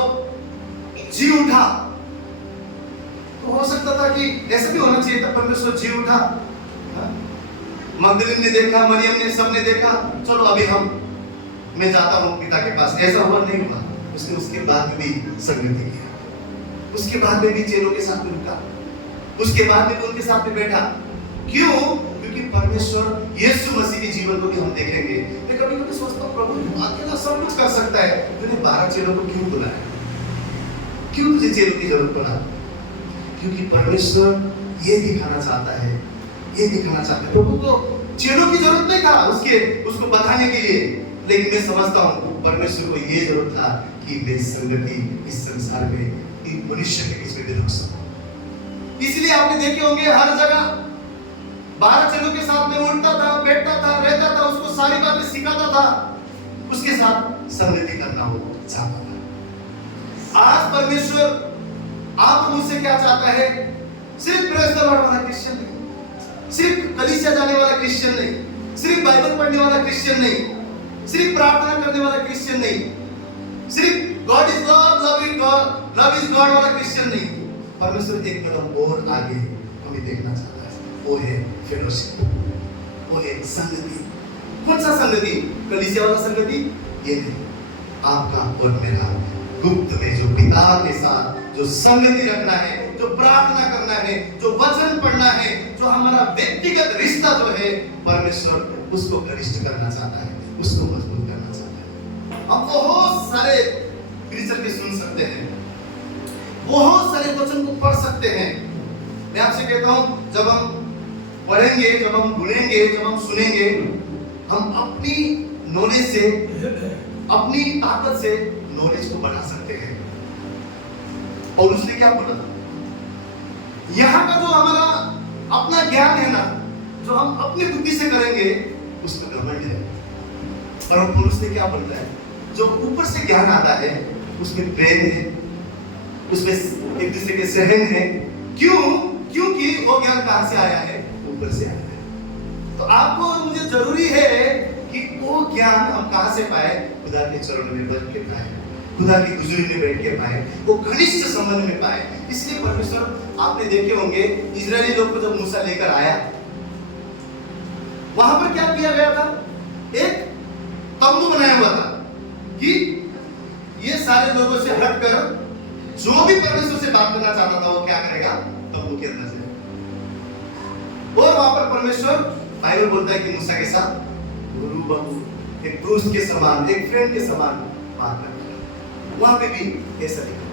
जी उठा तो हो सकता था कि ऐसा भी होना चाहिए था, परमेश्वर जी उठा, मगदलीन ने देखा, मरियम ने, सबने देखा, चलो अभी मैं जाता हूँ पिता के पास। ऐसा हुआ नहीं हुआ। उसने उसके बाद में भी संगति किया, उसके बाद में भी चेलों के साथ में रुका, उसके बाद में भी उनके साथ में बैठा। क्यों? क्योंकि परमेश्वर यीशु मसीह के जीवन को भी हम देखेंगे। मैं कभी कभी सोचता हूँ प्रभु अकेला सब कुछ कर सकता है, तूने 12 चेलों को क्यों बुलाया? क्यों तुझे चेलों की जरूरत पड़ा? क्योंकि परमेश्वर ये दिखाना चाहता है, ये दिखाना चाहता है। प्रभु को चेलों की जरूरत नहीं था उसको बताने के लिए, लेकिन मैं समझता हूँ परमेश्वर को ये जरूरत था कि मेरी संगति इस संसार में, इन मनुष्य के बीच में भी रख सकूं। इसलिए आपने देखे होंगे हर जगह 12 चेलों के साथ में उठता था, बैठता था, रहता था, उसको सारी बातें सिखाता था, उसके साथ संगति करना वो चाहता था। आज परमेश्वर आप मुझसे क्या चाहता है? सिर्फ प्रेस द लॉर्ड वाला क्रिश्चियन नहीं, सिर्फ कलीसिया जाने वाला क्रिश्चियन नहीं, सिर्फ बाइबल पढ़ने वाला क्रिश्चियन नहीं, सिर्फ प्रार्थना करने वाला क्रिश्चियन नहीं, सिर्फ God is love, love is God वाला क्रिश्चियन नहीं। परमेश्वर एक कदम और आगे हमें देखना चाहता है, वो है फेलोशिप, वो है संगति। कौन सा संगति? कलीसिया वाला संगति ये नहीं, आपका और मेरा गुप्त में जो पिता के साथ जो संगति रखना है, जो प्रार्थना करना है, जो वचन पढ़ना है, जो हमारा व्यक्तिगत रिश्ता जो है, परमेश्वर उसको घनिष्ठ करना चाहता है, उसको मजबूत करना चाहता है। हम बहुत सारे प्रीचर के सुन सकते हैं, बहुत सारे वचन को पढ़ सकते हैं। मैं आपसे कहता हूं, जब हम पढ़ेंगे, जब हम ढूंढेंगे, जब हम सुनेंगे, हम अपनी नॉलेज से, अपनी ताकत से नॉलेज को बढ़ा सकते हैं। और उसने क्या बोला? यहाँ का जो हमारा अपना ज्ञान है ना, जो हम अपनी बुद्धि से करेंगे, उसका घमंड है। और पुरुष ने क्या बोलता है? जो ऊपर से ज्ञान आता है उसमें प्रेम है, उसमें एक दूसरे के सहन है। क्यों? क्योंकि वो ज्ञान कहां से आया है? ऊपर से आया है। तो आपको और मुझे जरूरी है कि वो ज्ञान हम कहां से पाए? खुदा के चरणों में बैठ के पाए, खुदा की हुजूरी में बैठ के पाए, वो घनिष्ठ संबंध में पाए। इसलिए परमेश्वर, आपने देखे होंगे इजरायली लोग को जब मूसा लेकर आया, वहां पर क्या किया गया था? एक तंबू बनाया हुआ था कि ये सारे लोगों से हटकर जो भी परमेश्वर से बात करना चाहता था वो क्या करेगा? तंबू के अंदर से। और वहां पर परमेश्वर, बाइबल बोलता है कि मूसा के साथ रूबरू, एक दोस्त के समान, एक फ्रेंड के समान बात करता है। वहां पे भी ऐसा लिखा।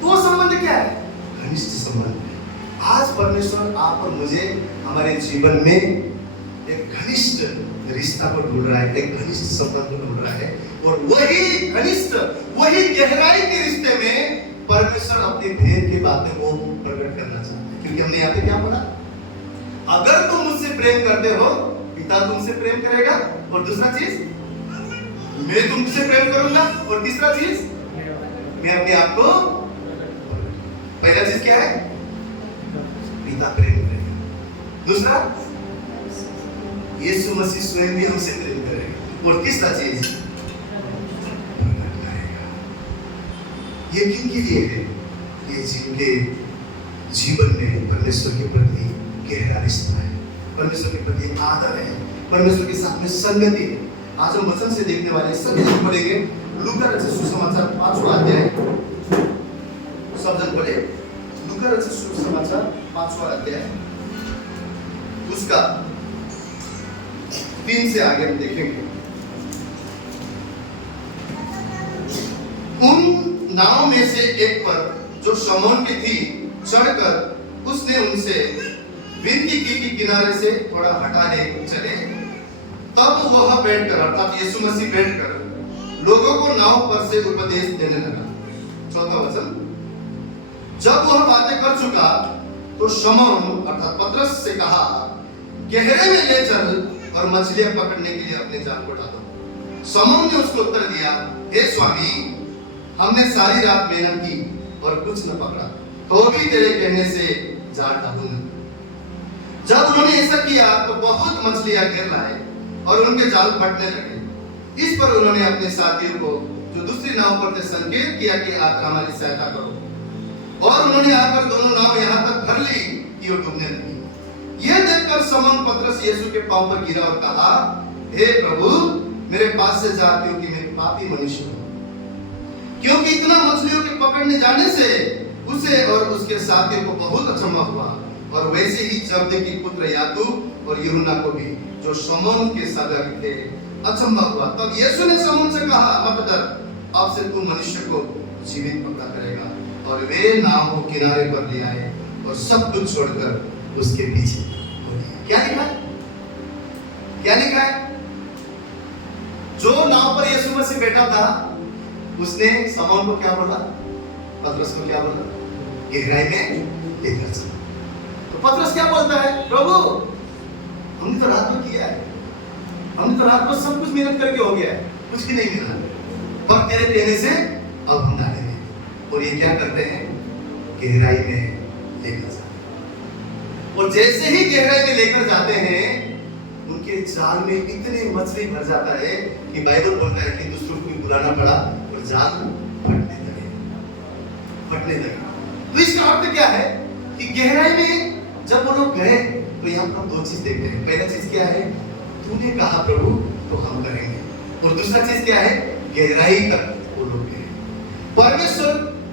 तो वो संबंध क्या है? घनिष्ठ संबंध है। आज परमेश्वर आप और मुझे हमारे जीवन में एक घनिष्ठ रिश्ता को ढूंढ रहा है, एक घनिष्ठ संबंध को ढूंढ रहा है, और वही घनिष्ठ, वही गहराई के रिश्ते में परमेश्वर अपने भेद की बातें को प्रकट करना चाहता है। क्योंकि हमने यहाँ पे क्या पढ़ा? अगर तुम मुझसे प्रेम करते हो, पिता तुमसे प्रेम करेगा, और दूसरा चीज मैं तुमसे प्रेम करूंगा, और तीसरा चीज मैं अपने आप को। पहला चीज क्या है? पिता प्रेम करेगा। दूसरा यीशु मसीह स्वयं भी हमसे प्रेम करेगा, और तीसरा चीज ये किनके लिए है? ये जिनके जीवन में परमेश्वर के प्रति गहरा रिश्ता है, परमेश्वर के प्रति आदर है, परमेश्वर के साथ में संगति है। आज हम वचन से देखने वाले सब जन पढ़ेंगे लूका रचित सुसमाचार 5वां अध्याय। सब जन पढ़े लूका रचित सुसमाचार 5वां अध्याय, उसका 3 से आगे हम देखेंगे। उन नाव में से एक पर जो शमौन की थी चढ़कर उसने उनसे विनती की कि किनारे से थोड़ा हटाने चले। तब वह बैठकर, अर्थात यीशु मसीह बैठकर लोगों को नाव पर से उपदेश देने लगा। 4वां वचन। जब वह बातें कर चुका तो शमौन अर्थात पतरस से कहा, गहरे में ले चल और मछलियां पकड़ने के लिए अपने जाल को डालो। शमौन ने उसको उत्तर दिया, हे स्वामी, हमने सारी रात मेहनत की और कुछ न पकड़ा, तो भी तेरे कहने से जाल डालूंगा। जब उन्होंने ऐसा किया तो बहुत मछलियां घेर लाए और उनके जाल फटने लगे। इस पर उन्होंने अपने साथियों को जो दूसरी नाव पर थे संकेत किया कि आप हमारी सहायता करो, और उन्होंने आकर दोनों नाव यहाँ तक भर ली कि वो डूबने लगी। यह देखकर शमौन पतरस यीशु के पांव पर गिरा और कहा, हे प्रभु, मेरे पास से जा, क्योंकि मैं पापी मनुष्य हूँ। क्योंकि इतना मछलियों के पकड़ने जाने से उसे और उसके साथियों को बहुत अचंभा हुआ, और वैसे ही जब्दे पुत्र याकूब और यूहन्ना को भी, जो शमौन के साथी थे, अचंभा हुआ। तब यीशु ने शमौन से कहा, मत डर, अब से तू मनुष्य को जीवित पकड़ा करेगा। और वे नाव को किनारे पर ले आए और सब कुछ छोड़कर उसके पीछे हो गए। क्या लिखा है? क्या लिखा है? जो नाव पर यीशु मसीह बैठा था उसने शमौन को क्या बोला? पतरस को क्या बोला? गहराई में लेकर चलो। तो पतरस क्या बोलता है? प्रभु, हमने तो रात को किया है, हमने तो रात को सब कुछ मेहनत करके हो गया है, कुछ भी नहीं मिला, पर तेरे कहने से अब हम डालेंगे। और ये क्या करते हैं? गहराई में लेकर जाते हैं। और जैसे ही गहराई में लेकर जाते हैं, उनके जाल में इतने मछली भर जाता है कि बाइबल बोलता है कि दूसरों को भी बुलाना पड़ा और जाल फटने लगे। तो इसका अर्थ क्या है कि गहराई में जब वो लोग गए तो यहाँ पर हम 2 चीज देखते हैं। पहला चीज क्या है? तूने कहा प्रभु तो हम करेंगे। और दूसरा चीज क्या है? गहराई तक वो लोग गए। परमेश्वर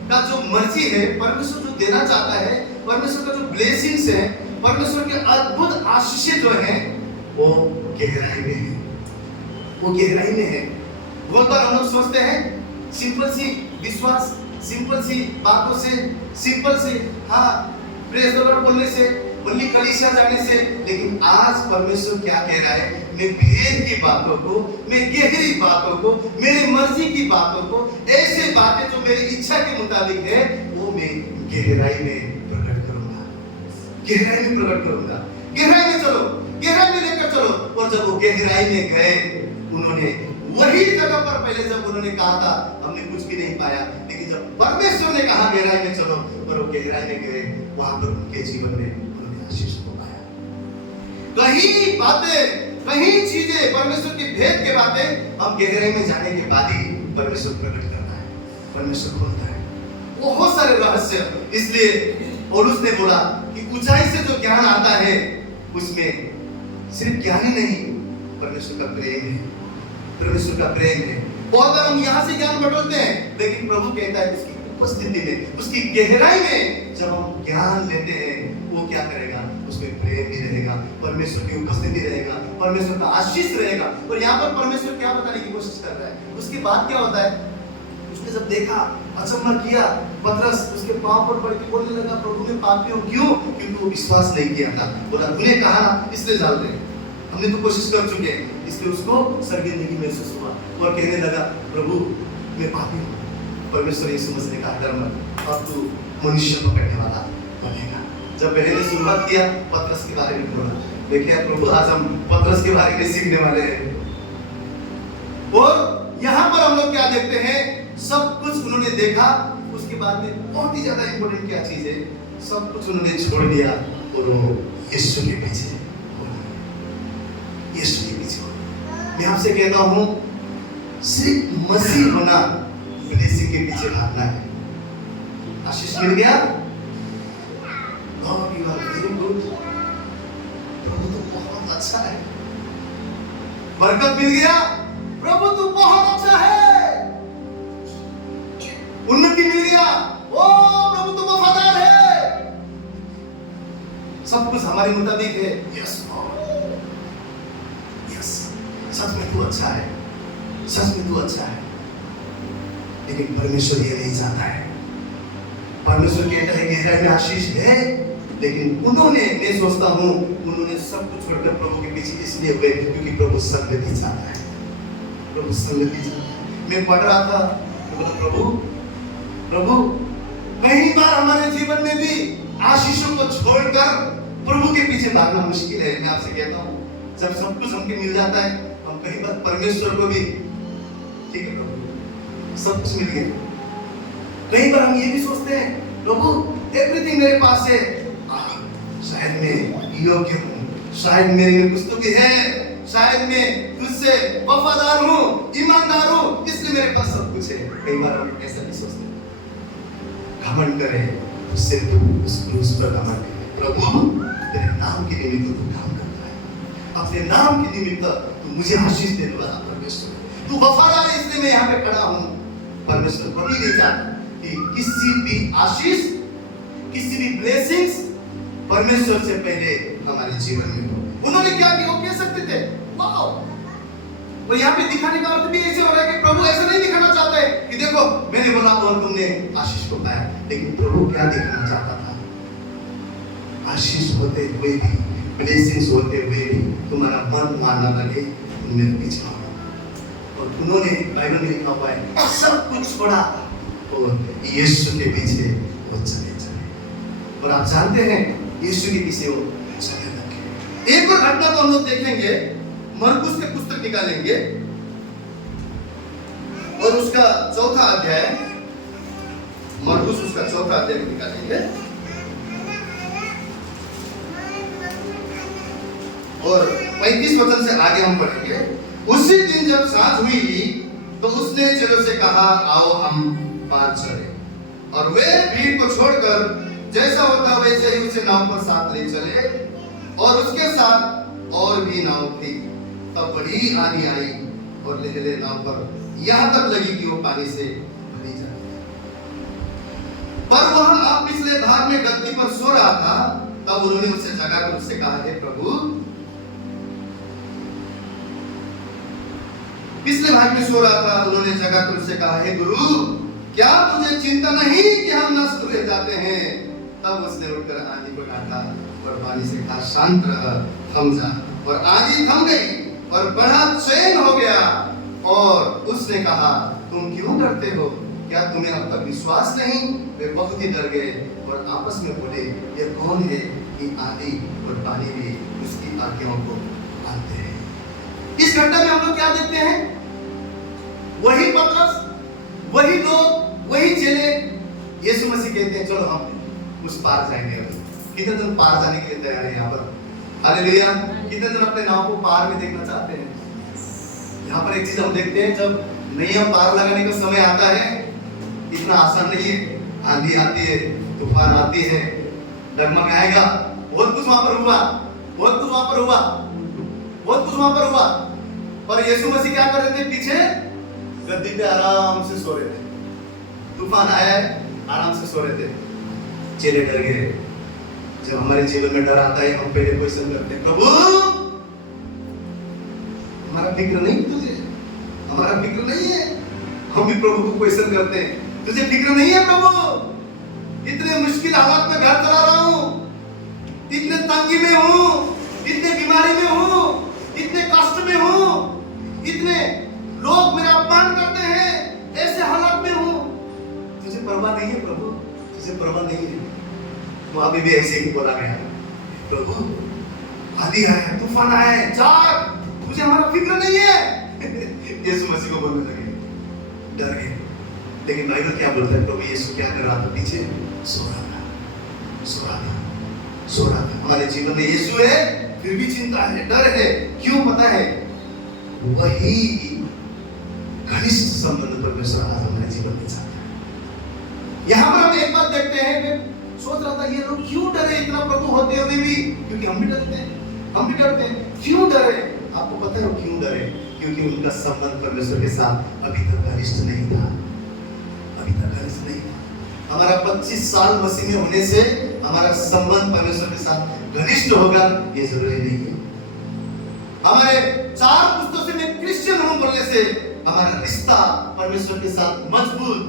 का जो मर्जी है, परमेश्वर जो देना चाहता है, परमेश्वर का जो ब्लेसिंग्स है, परमेश्वर के अद्भुत आशीष जो है, वो गहराई में है, वो गहराई में है। बहुत बार हम लोग सोचते हैं सिंपल सी विश्वास, सिंपल सी बातों से, सिंपल से हाँ प्रेज द लॉर्ड बोलने से, ओनली कलीसिया जाने से, लेकिन आज परमेश्वर क्या कह रहा है? मैं भेद की बातों को, मैं गहरी बातों को, मेरी मर्जी की बातों को, ऐसे बातें जो मेरी इच्छा के मुताबिक है, वो मैं गहराई में प्रकट करूंगा, गहराई में प्रकट करूंगा। गहराई में चलो, गहराई में लेकर चलो। और जब वो गहराई में गए, उन्होंने वही जगह पर पहले जब उन्होंने कहा था हमने कुछ भी नहीं पाया, लेकिन जब परमेश्वर ने कहा गहराई में चलो, और वो गहराई में गए, वहां पर उनके जीवन में उन्होंने आशीष को पाया। कहीं बातें, कहीं चीजें, परमेश्वर की भेद के बातें हम गहराई में जाने के बाद ही परमेश्वर प्रकट करता है, परमेश्वर खोलता है बहुत सारे रहस्य। इसलिए पौलुस ने बोला कि ऊंचाई से जो ज्ञान आता है उसमें सिर्फ ज्ञान ही नहीं, परमेश्वर का प्रेम है, परमेश्वर का प्रेम है। बहुत बार हम यहाँ से ज्ञान बटोरते हैं, लेकिन प्रभु कहता है उसकी उपस्थिति में, उसकी गहराई में जब हम ज्ञान लेते हैं, वो क्या करेगा? उसमें प्रेम भी रहेगा, परमेश्वर की उपस्थिति रहेगा, परमेश्वर का आशीष रहेगा। और यहाँ पर परमेश्वर क्या बताने की कोशिश कर रहा है? उसके बाद क्या होता है? उसने जब देखा, अचंभा किया, पतरस उसके पांव पर पड़ के बोलने लगा, प्रभु मैं पापी हूं। क्यों? क्योंकि वो विश्वास नहीं किया था। बोला तूने कहा ना, इसलिए डाल दे, हमने तो कोशिश कर चुके हैं। इसलिए उसको शर्मिंदगी महसूस हुआ और कहने लगा, प्रभु मैं पापी हूं। परमेश्वर यीशु मसीह ने कहा, डर मत, अब तू मनुष्य पकड़ने वाला बनेगा। जब मैंने शुरुआत किया पतरस के बारे में बोला, देखिए प्रभु आज हम पतरस के बारे में सीखने वाले हैं। और यहाँ पर हम लोग क्या देखते हैं, सब कुछ उन्होंने देखा, उसके बाद में बहुत ही ज्यादा इंपॉर्टेंट क्या चीज है, सब कुछ उन्होंने छोड़ दिया और वो यीशु के पीछे, यीशु के पीछे। मैं आपसे कहता हूँ, सिर्फ मसीह होना ब्लेसिंग के पीछे भागना है। आशीष मिल गया, God you are very good, प्रभु तो बहुत अच्छा है। बरकत मिल गया, प्रभु तू बहुत अच्छा है। उन्नति मिल गया, ओ प्रभु तू वफादार है। सब कुछ हमारे मुताबिक है, यस यस, सच में तू अच्छा है, सच में तू अच्छा है। लेकिन परमेश्वर ये नहीं चाहता है। परमेश्वर कहता है गहराई में आशीष है, लेकिन उन्होंने, मैं सोचता हूँ उन्होंने सब कुछ छोड़कर प्रभु के पीछे इसलिए हुए क्योंकि प्रभु संगति चाहता है, प्रभु संगति चाहता है। मैं पढ़ रहा था, प्रभु प्रभु कई बार हमारे जीवन में भी आशीषों को छोड़कर प्रभु के पीछे भागना मुश्किल है। मैं आपसे कहता हूँ, जब सब कुछ हमके मिल जाता है, हम कई बार परमेश्वर को भी, ठीक है प्रभु सब कुछ मिल गया, कई बार हम ये भी सोचते हैं, प्रभु एवरीथिंग मेरे पास है, शायद मैं योग्य हूँ, शायद मेरे में कुछ तो भी है, शायद मैं तुझसे वफादार हूँ, ईमानदार हूँ, इसलिए मेरे पास सब कुछ है। कई बार हम ऐसा भी सोचते हैं। घमंड करें उससे तू उस क्रूस पर घमंड करे। प्रभु तेरे नाम के निमित्त तू काम करता है, अपने नाम के निमित्त तू मुझे आशीष देने वाला परमेश्वर, तू वफादार है, इसलिए मैं यहाँ पे खड़ा हूँ। परमेश्वर कभी नहीं चाहता कि किसी भी आशीष, किसी भी ब्लेसिंग्स परमेश्वर से पहले हमारे जीवन में हो। उन्होंने क्या किया, वो कह सकते थे वाह, और यहाँ पे दिखाने का अर्थ भी ऐसे हो रहा है कि प्रभु ऐसा नहीं दिखाना चाहता है कि देखो मैंने बोला और तुमने आशीष को पाया, लेकिन प्रभु क्या दिखाना चाहता था, आशीष होते हुए भी, ब्लेसिंग्स होते हुए भी तुम्हारा मन मानना लगे, तुम मेरे पीछे आओ। और उन्होंने, बाइबल में लिखा हुआ है, सब कुछ छोड़ा और यीशु के पीछे वो चले। और आप जानते हैं यीशु के पीछे वो चले लगे। एक और घटना को हम लोग देखेंगे, मरकुस के पुस्तक निकालेंगे और उसका 4था अध्याय, मरकुस उसका 4था अध्याय निकालेंगे और 35 वचन से आगे हम पढ़ेंगे। उसी दिन जब सांझ हुई तो उसने चेलों से कहा, आओ हम पार चले। और वे भीड़ को छोड़कर जैसा होता वैसे ही उसे नाव पर साथ ले चले, और उसके साथ और भी नाव थी। तब बड़ी आंधी आई और लहरें नाव पर यहाँ तक लगी कि वो पानी से भरी जाती। पर वह आप पिछले भाग में गद्दी पर सो रहा था। तब उन्होंने उसे जगाकर उससे कहा, हे प्रभु, पिछले भाग में सो रहा था। उन्होंने जगाकर उससे कहा, हे गुरु, क्या तुझे चिंता नहीं कि हम नष्ट हो जाते हैं? तब उसने उठकर आंधी को डांटा और पानी से कहा, शांत रह, थम जा। और आंधी थम गई और बड़ा चैन हो गया। और उसने कहा, तुम क्यों डरते हो? क्या तुम्हें अब तक विश्वास नहीं? वे बहुत ही डर गए और आपस में बोले, ये कौन है कि आंधी और पानी भी उसकी आज्ञाओं को मानते हैं? इस घटना में हम लोग क्या देखते हैं? वही पतरस, वही लोग, वही चेले। यीशु मसीह कहते हैं, चलो हम उस पार जाएंगे। कितने जन पार जाने के लिए तैयार है यहाँ पर? हालेलुया। कितने जन अपने नाव को पार में देखना चाहते हैं? यहाँ पर एक चीज हम देखते हैं, जब नैया पार लगाने का समय आता है, इतना आसान नहीं है। आंधी आती है, तूफान आती है, डगमग आएगा। बहुत कुछ वहां पर हुआ, बहुत कुछ वहां पर हुआ, बहुत कुछ वहां पर हुआ। पर यीशु मसीह क्या कर रहे थे? पीछे गद्दी पे आराम से सो रहे थे। तूफान आया है, आराम से सो रहे थे। चेले डर गए। जब हमारे जीवन में डर आता है, हम पहले क्वेश्चन करते हैं, प्रभु हमारा फिक्र नहीं तुझे, हमारा फिक्र नहीं है, हम भी प्रभु को क्वेश्चन करते हैं, तुझे फिक्र नहीं है प्रभु? इतने मुश्किल हालात में घर चला रहा हूं, इतने तंगी में हूं, इतने बीमारी में हूं, इतने कष्ट में हूं, इतने लोग मेरा अपमान करते हैं, ऐसे हालात में हूं, तुझे परवाह नहीं है प्रभु? तुझे परवाह नहीं है? वहां भी ऐसे ही बोला गया, प्रभु आंधी आया है, तूफान आया है, जाग, तुझे हमारा फिक्र नहीं है। यीशु मसीह को बोलने लगे, डर गए। लेकिन बाइबल क्या बोलता है? प्रभु यीशु क्या कर रहा था? पीछे सो रहा था, सो रहा था, सो रहा था। हमारे जीवन में यीशु है, फिर भी चिंता है, डर है। क्यों? पता है, वही घनिष्ठ संबंध परमेश्वर आज हमारे जीवन में चाहता है। यहाँ पर हम एक बात देखते हैं, मैं सोच रहा था ये लोग क्यों डरे इतना प्रभु होते हुए भी? क्योंकि हम भी डरते हैं, हम भी डरते हैं। क्यों डरे? आपको पता है वो क्यों डरे? क्योंकि उनका संबंध परमेश्वर के साथ अभी तक घनिष्ठ नहीं था, अभी तक घनिष्ठ नहीं था। हमारा 25 साल मसीह में होने से हमारा संबंध परमेश्वर के साथ घनिष्ठ होगा ये जरूरी नहीं है। हमारे 4 पुस्तकों से मैं क्रिश्चियन हूं बोलने से हमारा रिश्ता परमेश्वर के साथ मजबूत,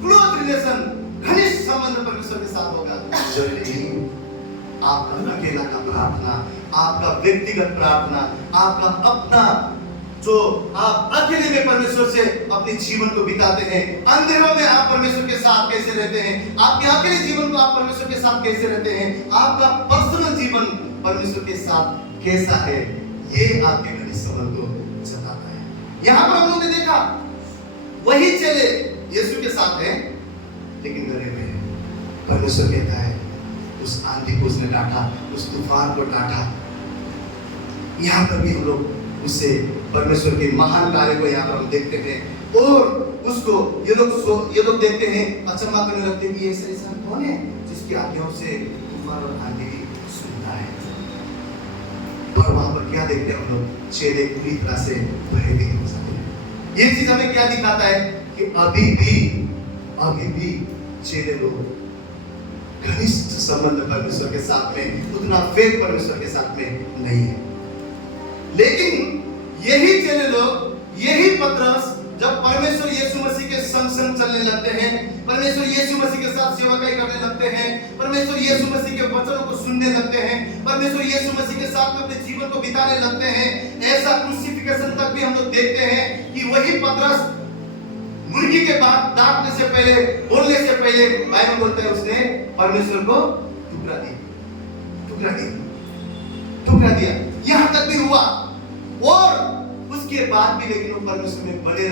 क्लोज रिलेशन, घनिष्ठ संबंध परमेश्वर के साथ होगा जरूरी नहीं। आपका अकेला का प्रार्थना, आपका व्यक्तिगत प्रार्थना, आपका अपना जो आप अकेले में परमेश्वर से अपने जीवन को बिताते हैं, अंधेरों में आप परमेश्वर के साथ कैसे रहते हैं, आपके अकेले जीवन को आप परमेश्वर के साथ कैसे रहते हैं, आपका पर्सनल जीवन परमेश्वर के साथ कैसा है, ये आपके घनिष्ठ संबंध को जताता है। यहाँ पर हम लोगों ने देखा वही चेले यीशु के साथ हैं, लेकिन डरे हुए हैं। परमेश्वर कहता है उस आंधी को उसने डांटा, उस तूफान को डांटा। यहाँ पर भी हम लोग उससे परमेश्वर के महान कार्य को यहाँ पर हम देखते हैं और उसको ये लोग देखते हैं, अचंभा करने लगते हैं कि ऐसा इंसान कौन है जिसकी आज्ञाओं से तूफान और आंधी सुनता है। और वहां पर क्या देखते हैं हम लोग? चेले पूरी तरह से भयभीत हो जाते हैं। ये चीज हमें क्या दिखाता है कि अभी भी चेले लोग घनिष्ठ संबंध परमेश्वर के साथ में, उतना फेथ परमेश्वर के साथ में नहीं है। लेकिन यही चेले लोग, यही पतरस जब परमेश्वर यीशु मसीह के संग चलने लगते हैं, परमेश्वर यीशु मसीह के साथ सेवकाई करने लगते हैं, परमेश्वर यीशु मसीह के वचनों को सुनने लगते हैं, परमेश्वर यीशु मसीह के साथ में अपने जीवन को बिताने लगते हैं, ऐसा क्रूसिफिकेशन तक भी हम लोग देखते हैं कि वही पतरस मुर्गी के बाद डांटने से पहले, बोलने से पहले, बाइबल बोलता है उसने परमेश्वर को ठुकरा दिया। यहां तक भी हुआ और उसके बाद भी लेकिन वो परमेश्वर में बने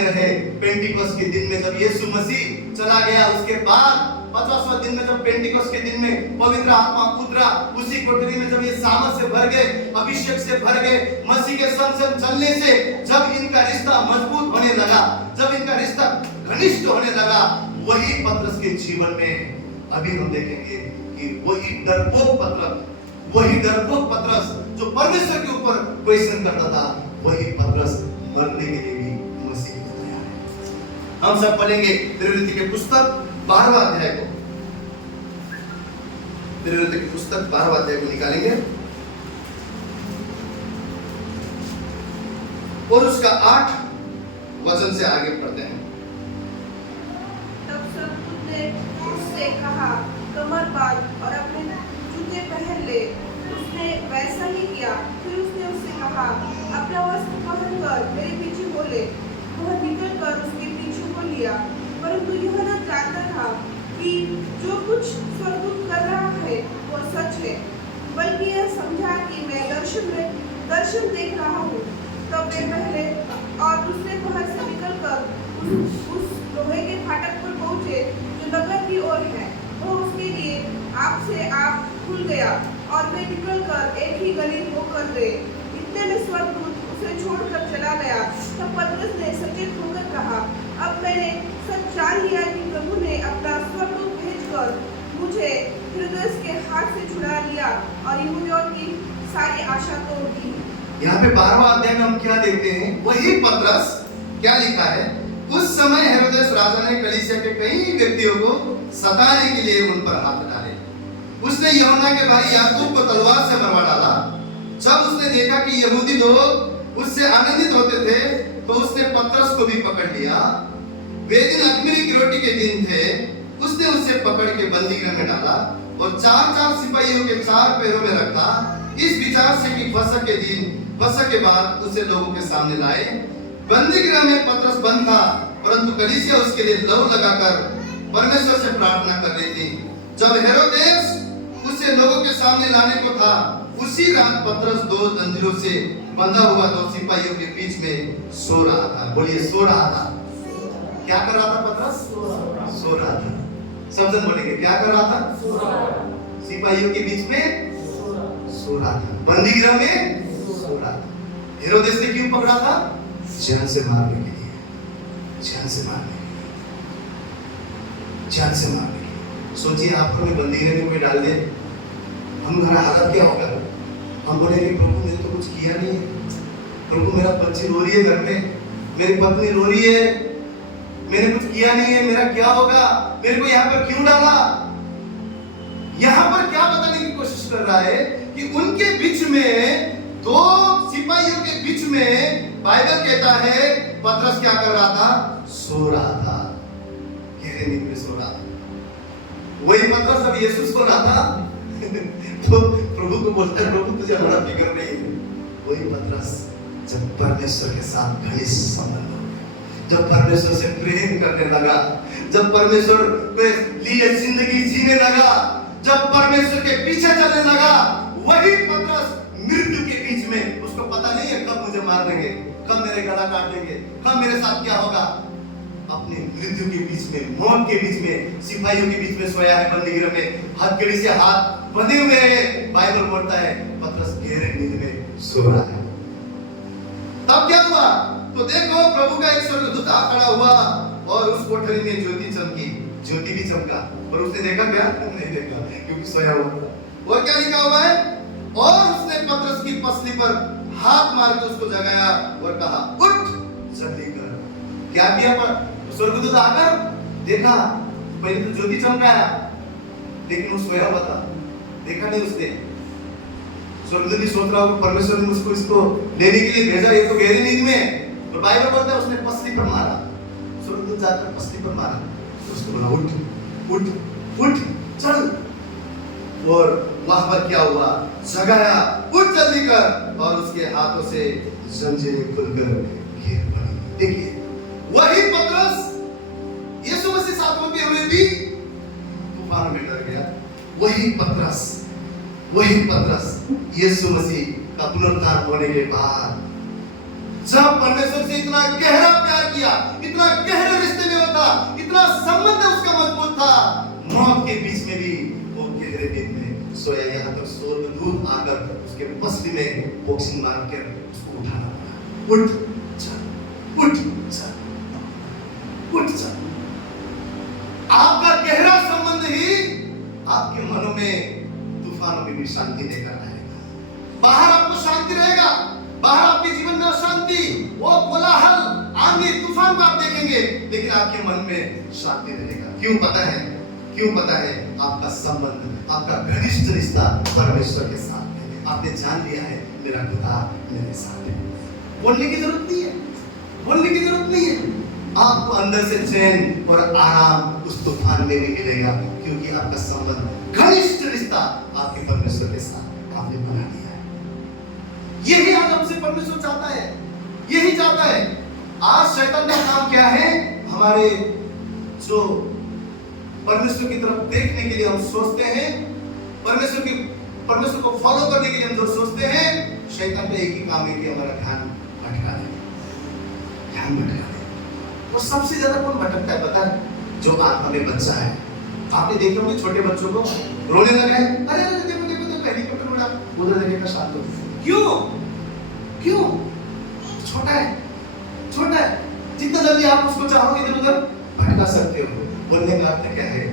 रहे। पेंटिकोस्ट के दिन में जब यीशु मसीह चला गया, उसके बाद 50वां दिन में जब पेंटिकोस्ट के दिन में पवित्र आत्मा उतरा, उसी कोठरी में जब ये सामर्थ से भर गए, अभिषेक से भर गए, मसीह के संग चलने से जब इनका रिश्ता मजबूत होने लगा, जब इनका रिश्ता घनिष्ठ होने लगा, वही पतरस के जीवन में अभी हम देखेंगे कि वही डरपोक पतरस जो परमेश्वर के ऊपर क्वेश्चन करता था, वही पतरस मरने के लिए भी मसीह को तैयार है। हम सब पढ़ेंगे प्रेरित के पुस्तक 12वां अध्याय को, प्रेरित की पुस्तक 12वां अध्याय को निकालेंगे और उसका 8 वचन से आगे पढ़ते हैं। तब सब ने उससे कहा, कमर बांध और अपने जूते पहन ले। उसने वैसा ही किया। फिर उसने उससे कहा, अपना वस्त्र पहन कर मेरे पीछे हो ले। वह निकल कर उसके पीछे हो लिया। परंतु यूहन्ना जानता था कि जो कुछ स्वर्गदूत कर रहा है वह सच है, बल्कि यह समझा कि मैं दर्शन देख रहा हूँ। तब वे पहले और दूसरे पहर से निकलकर उस लोहे के फाटक पर पहुँचे जो नगर की ओर है। वह उसके लिए आपसे आप खुल गया और वे निकलकर एक ही गली होकर गए। इतने में स्वर्गदूत उसे छोड़कर चला गया। तब पतरस ने सचेत होकर कहा, अब मैंने सच जान लिया कि प्रभु ने अपना स्वर्गदूत भेजकर मुझे हेरोदेस के हाथ से छुड़ा लिया और यहूदियों की सारी आशा तोड़ दी। यहाँ पे 12वां अध्याय में हम क्या देखते हैं? वही पतरस क्या लिखा है? उस समय हेरोदेस राजा ने कलीसिया के कई व्यक्तियों को सताने के लिए उन पर हाथ डाले। उसने यूहन्ना के भाई याकूब को तलवार से मरवा डाला। जब उसने देखा कि यहूदी लोग उससे आनंदित होते थे, तो उसने पतरस को भी पकड़ लिया। वे दिन अख़मीरी की रोटी के दिन थे। उसने उसे पकड़ के बंदी गृह में डाला और 4-4 सिपाहियों के 4 पैरों में रखा, इस विचार से कि फसह के बाद उसे लोगों के सामने लाए। बंदी गृह में पतरस बंद था, परंतु कलीसिया उसके लिए लहू लगाकर परमेश्वर से प्रार्थना कर रही थी। जब हेरोदेस उसे लोगों के सामने लाने को था, उसी रात पतरस 2 जंजीरों से बंधा हुआ 2 सिपाहियों के बीच में सो रहा था। बोलिए, सो रहा था। क्या कर रहा था पतरस? सो रहा था। सब जन बोलेंगे, क्या कर रहा था? सिपाहियों के बीच में सो रहा था, बंदी गृह में सो रहा था। हेरोदेस ने क्यों पकड़ा था? जान से मारने के लिए, जान से मारने के लिए, जान से मारने के लिए। सोचिए, आपको भी बंदी गृह में कोई डाल दे, हमारा हालत क्या होगा? हम बोलेंगे, प्रभु मैंने तो कुछ किया नहीं है, प्रभु मेरा बच्ची रो रही है घर में, मेरी पत्नी रो रही है, मैंने कुछ किया नहीं है, मेरा क्या होगा? मेरे को यहाँ पर क्यों डाला? यहाँ पर क्या बताने की कोशिश कर रहा है कि उनके बीच में, 2 सिपाहियों के बीच में, बाइबल कहता है पतरस क्या कर रहा था? सो रहा था, गहरे नींद में सो रहा था। वही पतरस अब यीशु सो रहा था तो प्रभु को बोलता है, प्रभु तुझे हमारा फिक्र नहीं है। वही पतरस जब परमेश्वर के साथ घनिष्ठ संबंध हो गया, जब परमेश्वर से प्रेम करने लगा, जब परमेश्वर के लिए जिंदगी जीने लगा, जब परमेश्वर के पीछे चलने लगा, वही पतरस मृत्यु के बीच में, उसको पता नहीं है कब मुझे मार देंगे, कब मेरे गला काट देंगे, कब मेरे साथ क्या होगा, अपने मृत्यु के बीच में, मौत के बीच में, सिपाहियों के बीच में सोया है बंदी गृह में, हथकड़ी से हाथ बंधे हुए हैं। बाइबल बोलता है पतरस गहरे नींद में सो रहा है। तब क्या हुआ? तो देखो, प्रभु का एक स्वर्गदूत आ खड़ा हुआ और उस कोठरी में ज्योति चमकी, ज्योति भी चमका, और उसने देखा क्या? नहीं देखा, क्योंकि सोया हुआ था। और क्या लिखा हुआ है? और उसने पतरस की पसली पर हाथ मार के उसको जगाया और कहा, उठ, जल्दी कर। क्या किया? पर स्वर्गदूत आकर देखा, पहले तो ज्योति चमकाया, लेकिन वो सोया हुआ था, देखा नहीं उसने। स्वर्गदूत भी सोच रहा होगा परमेश्वर ने मुझको इसको लेने के लिए भेजा, ये तो गहरी नींद में। और बाइबल बोलता है उसने पसली पर मारा, स्वर्गदूत जाकर पसली पर मारा, उसको बोला, उठ उठ उठ, चल। और वहां पर क्या हुआ? जगाया, उठ जल्दी कर, और उसके हाथों से जंजीरें खुलकर गिर पड़ी। देखिए, वही पतरस यीशु मसीह साथ होते हुए भी तूफान में डर गया। वही पतरस यीशु मसीह का पुनरुत्थान होने के बाद, जब परमेश्वर से इतना गहरा प्यार किया, इतना गहरे रिश्ते में होता, इतना संबंध उसका मजबूत था, मौत के बीच में भी वो गहरे नींद में सोया। यहाँ तक स्वर्गदूत आकर उसके पसली में बॉक्सिंग मार कर उसको उठाना पड़ा। उठ चल, उठ चल, उठ चल। आपका गहरा संबंध ही आपके मनों में तूफानों में भी शांति लेकर आएगा। बाहर आपको शांति रहेगा, बाहर आपके जीवन में अशांति, वो कोलाहल, आंधी तूफान को आप देखेंगे, लेकिन आपके मन में शांति रहेगा। क्यों पता है? क्यों पता है? आपका संबंध, आपका घनिष्ठ रिश्ता परमेश्वर के साथ है। आपने जान लिया है मेरा खुदा मेरे साथ है। बोलने की जरूरत नहीं है, बोलने की जरूरत नहीं है। आपको अंदर से चैन और आराम उस तूफान में भी मिलेगा, क्योंकि आपका संबंध, घनिष्ठ रिश्ता आपके परमेश्वर के साथ आपने बना लिया है। यही आज हमसे परमेश्वर चाहता है, यही चाहता है। आज शैतान का काम क्या है? हमारे जो परमेश्वर की तरफ देखने के लिए हम सोचते हैं, परमेश्वर को फॉलो करने के लिए हम जो सोचते हैं, शैतान का एक ही काम है कि हमारा ध्यान भटका दे, ध्यान भटका दे। और सबसे ज्यादा कौन भटकता है पता है? जो आत्मा में बच्चा है। आपने देखे होंगे छोटे बच्चों को रोने लगे, अरे अरे देखो देखो देखो हेलीकॉप्टर उड़ा, उधर देखिएगा शांत हो। क्यों? क्यों? छोटा है, छोटा है। जितना जल्दी आप उसको चाहो इधर उधर भटका सकते हो। बोलने का अर्थ क्या है?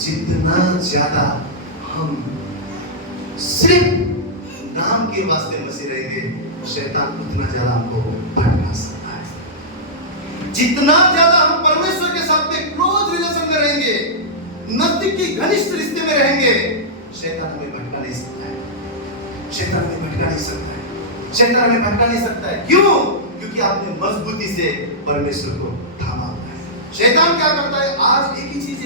जितना ज्यादा हम सिर्फ नाम के वास्ते मसीह रहेंगे, शैतान उतना ज्यादा हमको भटका सकता है। जितना ज्यादा हम परमेश्वर के साथ में क्लोज रिलेशन में रहेंगे, नजदीकी घनिष्ठ रिश्ते में रहेंगे, शैतान हमें भटका नहीं सकता है। शैतान हमें भटका नहीं सकता है। शैतान हमें भटका नहीं सकता है। क्यों? क्योंकि आपने मजबूती से परमेश्वर को थामा हुआ है। शैतान क्या करता है? आज एक ही चीज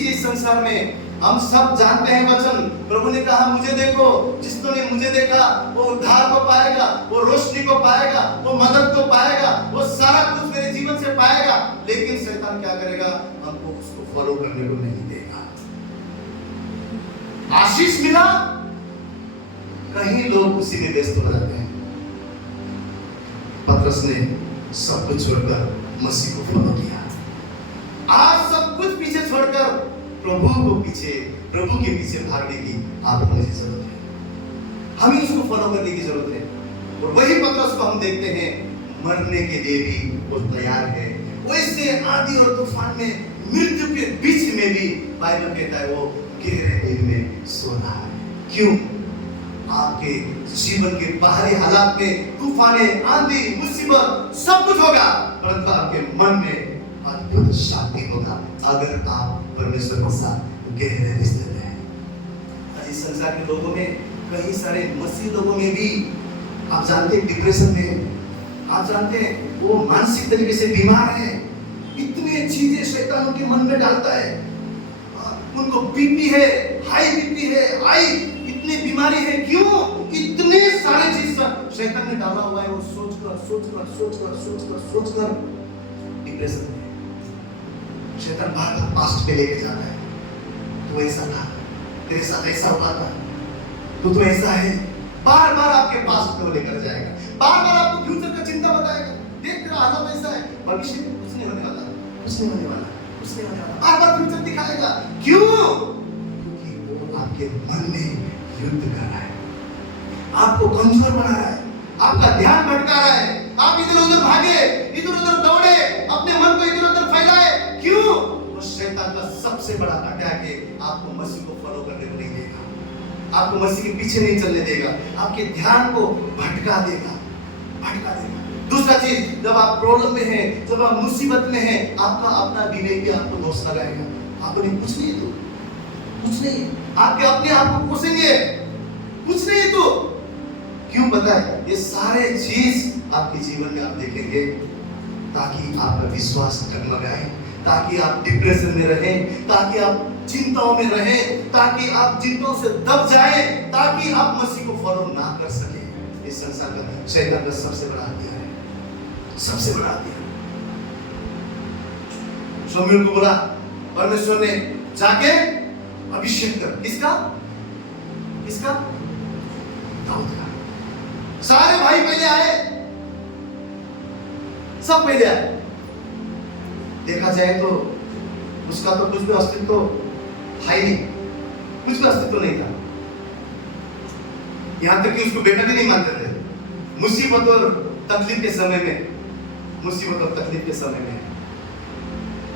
है इस संसार में। हम सब जानते हैं वचन, प्रभु ने कहा मुझे देखो, जिसने मुझे देखा वो उद्धार को पाएगा, वो रोशनी को पाएगा, वो मदद को पाएगा, वो सारा कुछ मेरे जीवन से पाएगा। लेकिन शैतान क्या करेगा? हमको उसको फॉलो करने को नहीं देगा। आशीष मिला, कहीं लोग उसी में व्यस्त हो जाते हैं। पतरस ने सब कुछ छोड़कर मसीह को फॉलो किया। आज सब कुछ पीछे छोड़कर प्रभु के पीछे भागने की आपको मुझे जरूरत है। हमें उसको फॉलो करने की जरूरत है। और वही पतरस को हम देखते हैं, मरने के लिए भी वो तैयार है। वैसे आंधी और तूफान में, मृत्यु के बीच में भी बाइबल कहता है वो गहरे नींद में सो रहा है। क्यों? आपके जीवन के बाहरी हालात में तूफाने, आंधी, मुसीबत सब कुछ होगा, परंतु आपके मन में अद्भुत शांति होगा अगर आप परमेश्वर के साथ गहरे रिश्ते में हैं। आज इस संसार के लोगों में, कई सारे मसीह लोगों में भी आप जानते हैं डिप्रेशन में है। आप जानते हैं वो मानसिक तरीके से बीमार है। इतनी चीजें शैतान उनके मन में डालता है। उनको बीपी है, हाई बीपी है, इतनी बीमारी है। क्यों? इतने सारे चीज शैतान ने डाला हुआ है। वो सोचकर डिप्रेशन में शैतान बार बार पास्ट पे लेके जाता है। तो ऐसा था, तेरे साथ ऐसा हुआ था, तो ऐसा है। बार बार आपके पास्ट को लेकर जाएगा, बार बार आपको फ्यूचर का चिंता बताएगा। देख तेरा हालत ऐसा है, भविष्य में कुछ नहीं होने वाला, कुछ नहीं होने वाला, कुछ नहीं होने वाला। बार बार फ्यूचर दिखाएगा। क्यों? क्योंकि वो आपके मन में युद्ध कर रहा है, आपको कमजोर बना रहा है, आपका ध्यान भटका रहा है। आप इधर उधर भागे, इधर उधर दौड़े, अपने मन को इधर उधर फैलाए। क्यों? वो शैतान का सबसे बड़ा अटैक है। आपको मसीह को फॉलो करने को नहीं देगा, आपको मसीह के पीछे नहीं चलने देगा, आपके ध्यान को भटका देगा। दूसरा चीज, जब आप प्रॉब्लम में हैं, जब आप मुसीबत में हैं, आपका अपना विवेक भी आपको दोष लगाएगा। आपको नहीं, कुछ नहीं, तो कुछ नहीं, आपके अपने आप को कोसेंगे, कुछ नहीं तो। क्यों? पता है, ये सारे चीज आपके जीवन में आप देखेंगे ताकि आपका विश्वास डगमगाए, ताकि आप डिप्रेशन में रहें, ताकि आप चिंताओं में रहें, ताकि आप चिंताओं से दब जाएं, ताकि आप मसीह को फॉलो ना कर सके। इस संसार का शैतान का सबसे बड़ा हथियार है, सबसे बड़ा हथियार। शमूएल को बोला परमेश्वर ने, जाके अभिषेक कर। किसका? दाऊद का। सारे भाई पहले आए, सब पहले आए। देखा जाए तो उसका तो कुछ भी अस्तित्व है ही नहीं, कुछ भी अस्तित्व नहीं था। यहां तक कि उसको बेटा भी नहीं मानते थे। मुसीबत और तकलीफ के समय में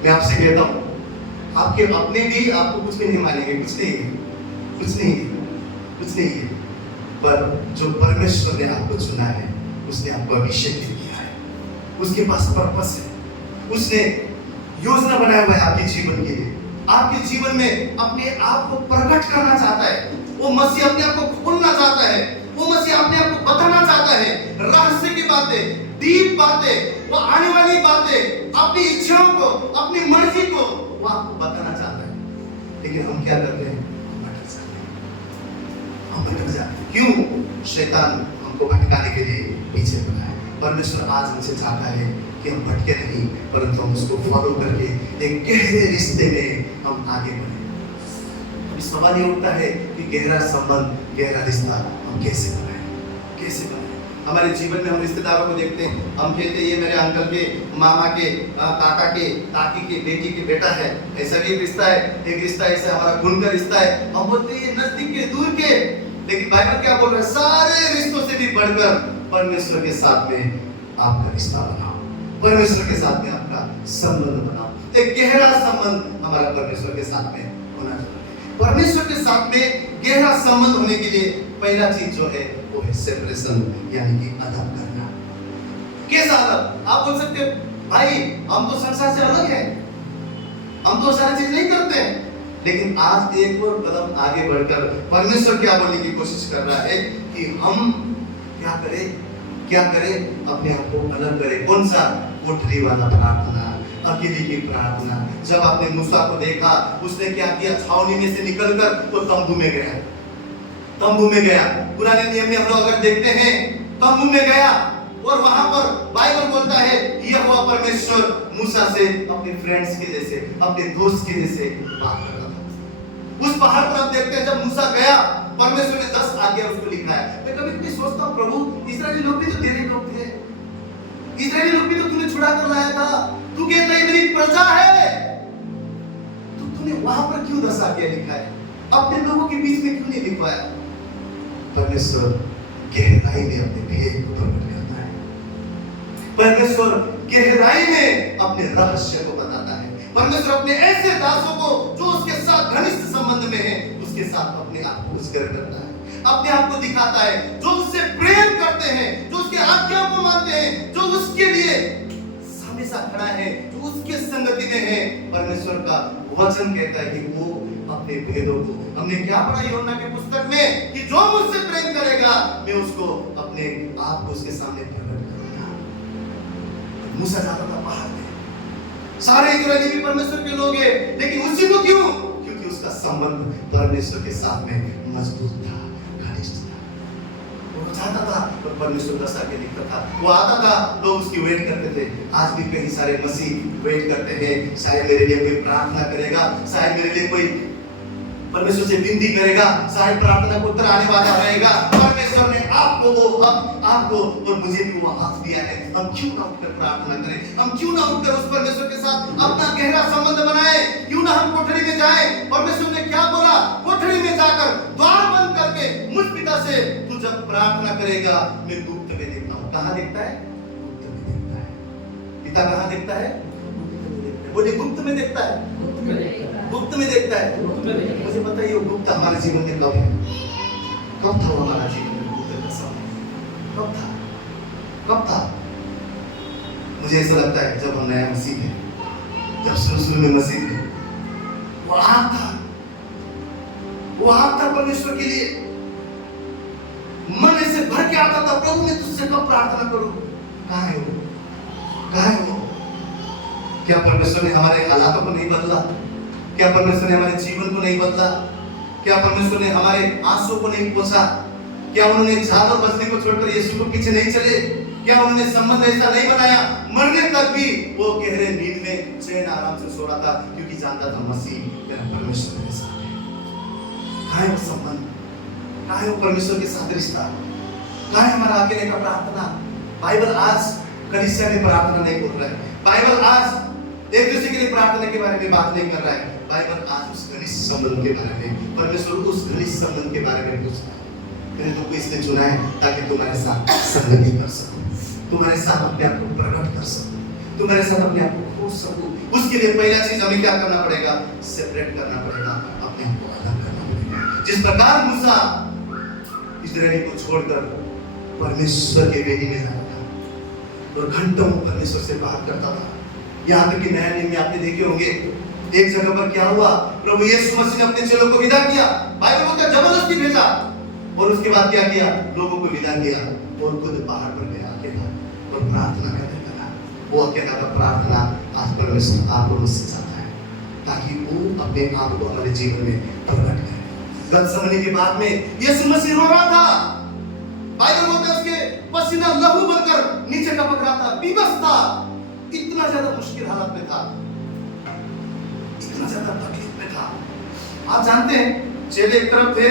मैं आपसे कहता हूं, आपके अपने भी आपको कुछ भी नहीं मानेंगे, कुछ नहीं है। पर जो परमेश्वर ने आपको चुना है, उसने आपको अभिषेक किया है, उसके पास पर्पस है, उसने योजना बनाया हुआ है आपके जीवन के लिए। आपके जीवन में अपने आप को प्रकट करना चाहता है। वो मसीह अपने आप को खोलना चाहता है, वो मसीह अपने आप को बताना चाहता है। रहस्य की बातें, डीप बातें, वो आने वाली बातें, अपनी इच्छाओं को, अपनी मर्जी को वो आपको बताना चाहता है। लेकिन हम क्या करते हैं? हम भटक जाते हैं। क्यों? शैतान हमको भटकाने के लिए पीछे पड़ा है। परमेश्वर आज हमसे चाहता है कि हम भटके नहीं, परंतु हम उसको फॉलो करके एक गहरे रिश्ते में हम आगे बढ़े। अभी सवाल ये उठता है कि गहरा संबंध, गहरा रिश्ता हम कैसे बनाएं? हमारे जीवन में हम रिश्तेदारों को देखते हैं, हम कहते हैं ये मेरे अंकल के, मामा के, काका के, काकी के बेटी के बेटा है। ऐसा भी एक रिश्ता ऐसा हमारा खून का रिश्ता है। हम बोलते हैं ये नजदीक के, दूर के। लेकिन बाइबल क्या बोल रहा है? सारे रिश्तों से भी बढ़कर परमेश्वर के साथ में आपका रिश्ता बनाओ, परमेश्वर के साथ में आपका संबंध बनाओ। एक गहरा संबंध हमारा परमेश्वर के साथ में होना चाहिए। परमेश्वर के साथ में गहरा संबंध होने के लिए पहला चीज जो है वो है सेपरेशन, यानी कि अलग करना। कैसा अलग? आप बोल सकते हो भाई हम तो संसार से अलग हैं, हम तो सारी चीज नहीं करते हैं। लेकिन आज एक और कदम आगे बढ़कर परमेश्वर क्या बोलने की कोशिश कर रहा है कि हम क्या करें? क्या करे? अपने आप को अलग करे। कौन सा? कोठरी वाला प्रार्थना, अकेले की प्रार्थना। जब आपने मूसा को देखा, उसने क्या किया? छावनी में से निकलकर वो तंबू में गया। तंबू में गया। पुराने नियम में हम लोग अगर देखते हैं, तंबू में गया और वहां पर बाइबल बोलता है यहोवा परमेश्वर मूसा से अपने फ्रेंड्स के जैसे, अपने दोस्त के जैसे बात कर रहा था। उस पहाड़ पर आप देखते हैं जब मूसा गया, परमेश्वर ने 10 आज्ञा उसको लिखा है। मैं कभी कभी सोचता हूं, प्रभु इस्राएली लोग भी तो तेरे लोग थे, इस्राएली लोग भी तो तूने छुड़ा कर लाया था। तू कहता है मेरी प्रजा है, तो तूने वहां पर क्यों 10 आज्ञा लिखा है? अपने लोगों के बीच में क्यों नहीं लिखवाया? परमेश्वर गहराई में अपने भेद को प्रकट करता है। परमेश्वर गहराई में अपने रहस्य को बताता है। परमेश्वर अपने ऐसे दासों को जो उसके साथ घनिष्ठ संबंध में है, उसके साथ अपने आप को उजागर करता है, अपने आप को दिखाता है। जो उससे प्रेम करते हैं, जो उसके आज्ञा को मानते हैं, जो उसके लिए हमेशा खड़ा है, जो उसके संगति में है, परमेश्वर का वचन कहता है कि वो अपने भेदों को, हमने क्या पढ़ा यूहन्ना की पुस्तक में, कि जो मुझसे प्रेम करेगा मैं उसको अपने आप को उसके सामने प्रकट करूंगा। मूसा जाता था पहाड़ में, सारे इस्राएली भी परमेश्वर के लोग हैं, लेकिन उसी को क्यों? क्योंकि उसका संबंध परमेश्वर के साथ में मजबूत था, घनिष्ठ था। वो चाहता था और परमेश्वर का साथ लिखता था। वो आता था, लोग उसकी वेट करते थे। आज भी कई सारे मसीह वेट करते हैं, शायद मेरे लिए कोई प्रार्थना करेगा, शायद मेरे लिए कोई परमेश्वर से विनती करेगा, शायद प्रार्थना को उत्तर आने वाला रहेगा। परमेश्वर ने आपको और मुझे भी वो हाथ दिया है। हम क्यों ना उठकर प्रार्थना करें? हम क्यों ना उठकर उस परमेश्वर के साथ अपना गहरा संबंध बनाएं? क्यों ना हम कोठरी में जाएं? परमेश्वर ने क्या बोला? कोठरी में जाकर द्वार बंद करके मुझ पिता से तू जब प्रार्थना करेगा मैं गुप्त में देखता हूं। कहां देखता है? गुप्त में देखता है। पिता कहां देखता है? बोले गुप्त में देखता है, गुप्त में देखता है। मुझे बताइए गुप्त हमारे जीवन में कब है? कब था हमारा जीवन में गुप्त का समय? कब था? कब था? मुझे ऐसा लगता है जब हम नया मसीह थे, जब शुरू में मसीह थे, वो आग था, वो आग था परमेश्वर के लिए। मन ऐसे भर के आता था, प्रभु मैं तुझसे कब प्रार्थना करूं? कहां है वो? कहां है वो? क्या परमेश्वर ने हमारे हालातों को नहीं बदला? क्या परमेश्वर ने हमारे जीवन को नहीं बदला? क्या परमेश्वर ने हमारे आंसुओं को नहीं पोंछा? क्या उन्होंने झाल और बजरी को छोड़कर यीशु को पीछे नहीं चले? क्या उन्होंने संबंध ऐसा नहीं बनाया? मरने तक भी वो गहरे नींद में चैन आराम से सो रहा था, क्योंकि जानता था मसीह मेरा परमेश्वर मेरे साथ है। कहाँ है वो संबंध? कहाँ है वो परमेश्वर के साथ रिश्ता? कहाँ है हमारा अकेले का प्रार्थना? बाइबल आज कलीसिया में प्रार्थना नहीं बोल रहा है। बाइबल आज एक दूसरे के लिए प्रार्थना के बारे में बात नहीं कर रहा है। बाइबल आज उस घनिष्ठ संबंध के बारे में, परमेश्वर उस घनिष्ठ संबंध के बारे में पूछता है। मैंने तुमको इसलिए चुना है ताकि तुम्हारे साथ संगति कर सकूं, तुम्हारे साथ अपने आप को प्रकट कर सकूं, तुम्हारे साथ अपने आप को खोज सकूं। उसके लिए पहला चीज हमें क्या करना पड़ेगा? सेपरेट करना पड़ेगा, अपने आप को अलग करना पड़ेगा। जिस प्रकार मूसा इस्राएल को छोड़कर परमेश्वर के वेदी में जाता था और घंटों परमेश्वर से बात करता था। यहाँ तक कि नया नियम में आपने देखे होंगे, एक जगह पर क्या हुआ? प्रभु यीशु मसीह ने अपने चेलों को विदा किया। बाइबल बोलता है जबरदस्ती भेजा, और उसके बाद क्या किया? लोगों को विदा किया और खुद पहाड़ पर गया अकेला और प्रार्थना करने लगा। वो अकेला का प्रार्थना आज परमेश्वर आपको मुझसे चाहता है, ताकि वो अपने आप को हमारे जीवन में प्रकट करे। गतसमनी के बाद में यीशु मसीह रो रहा था। बाइबल बोलता है उसके पसीना लहू बनकर नीचे टपक रहा था, विवश था, इतना ज्यादा मुश्किल हालत में था, इतना ज्यादा तकलीफ में था। आप जानते हैं चेले एक तरफ थे,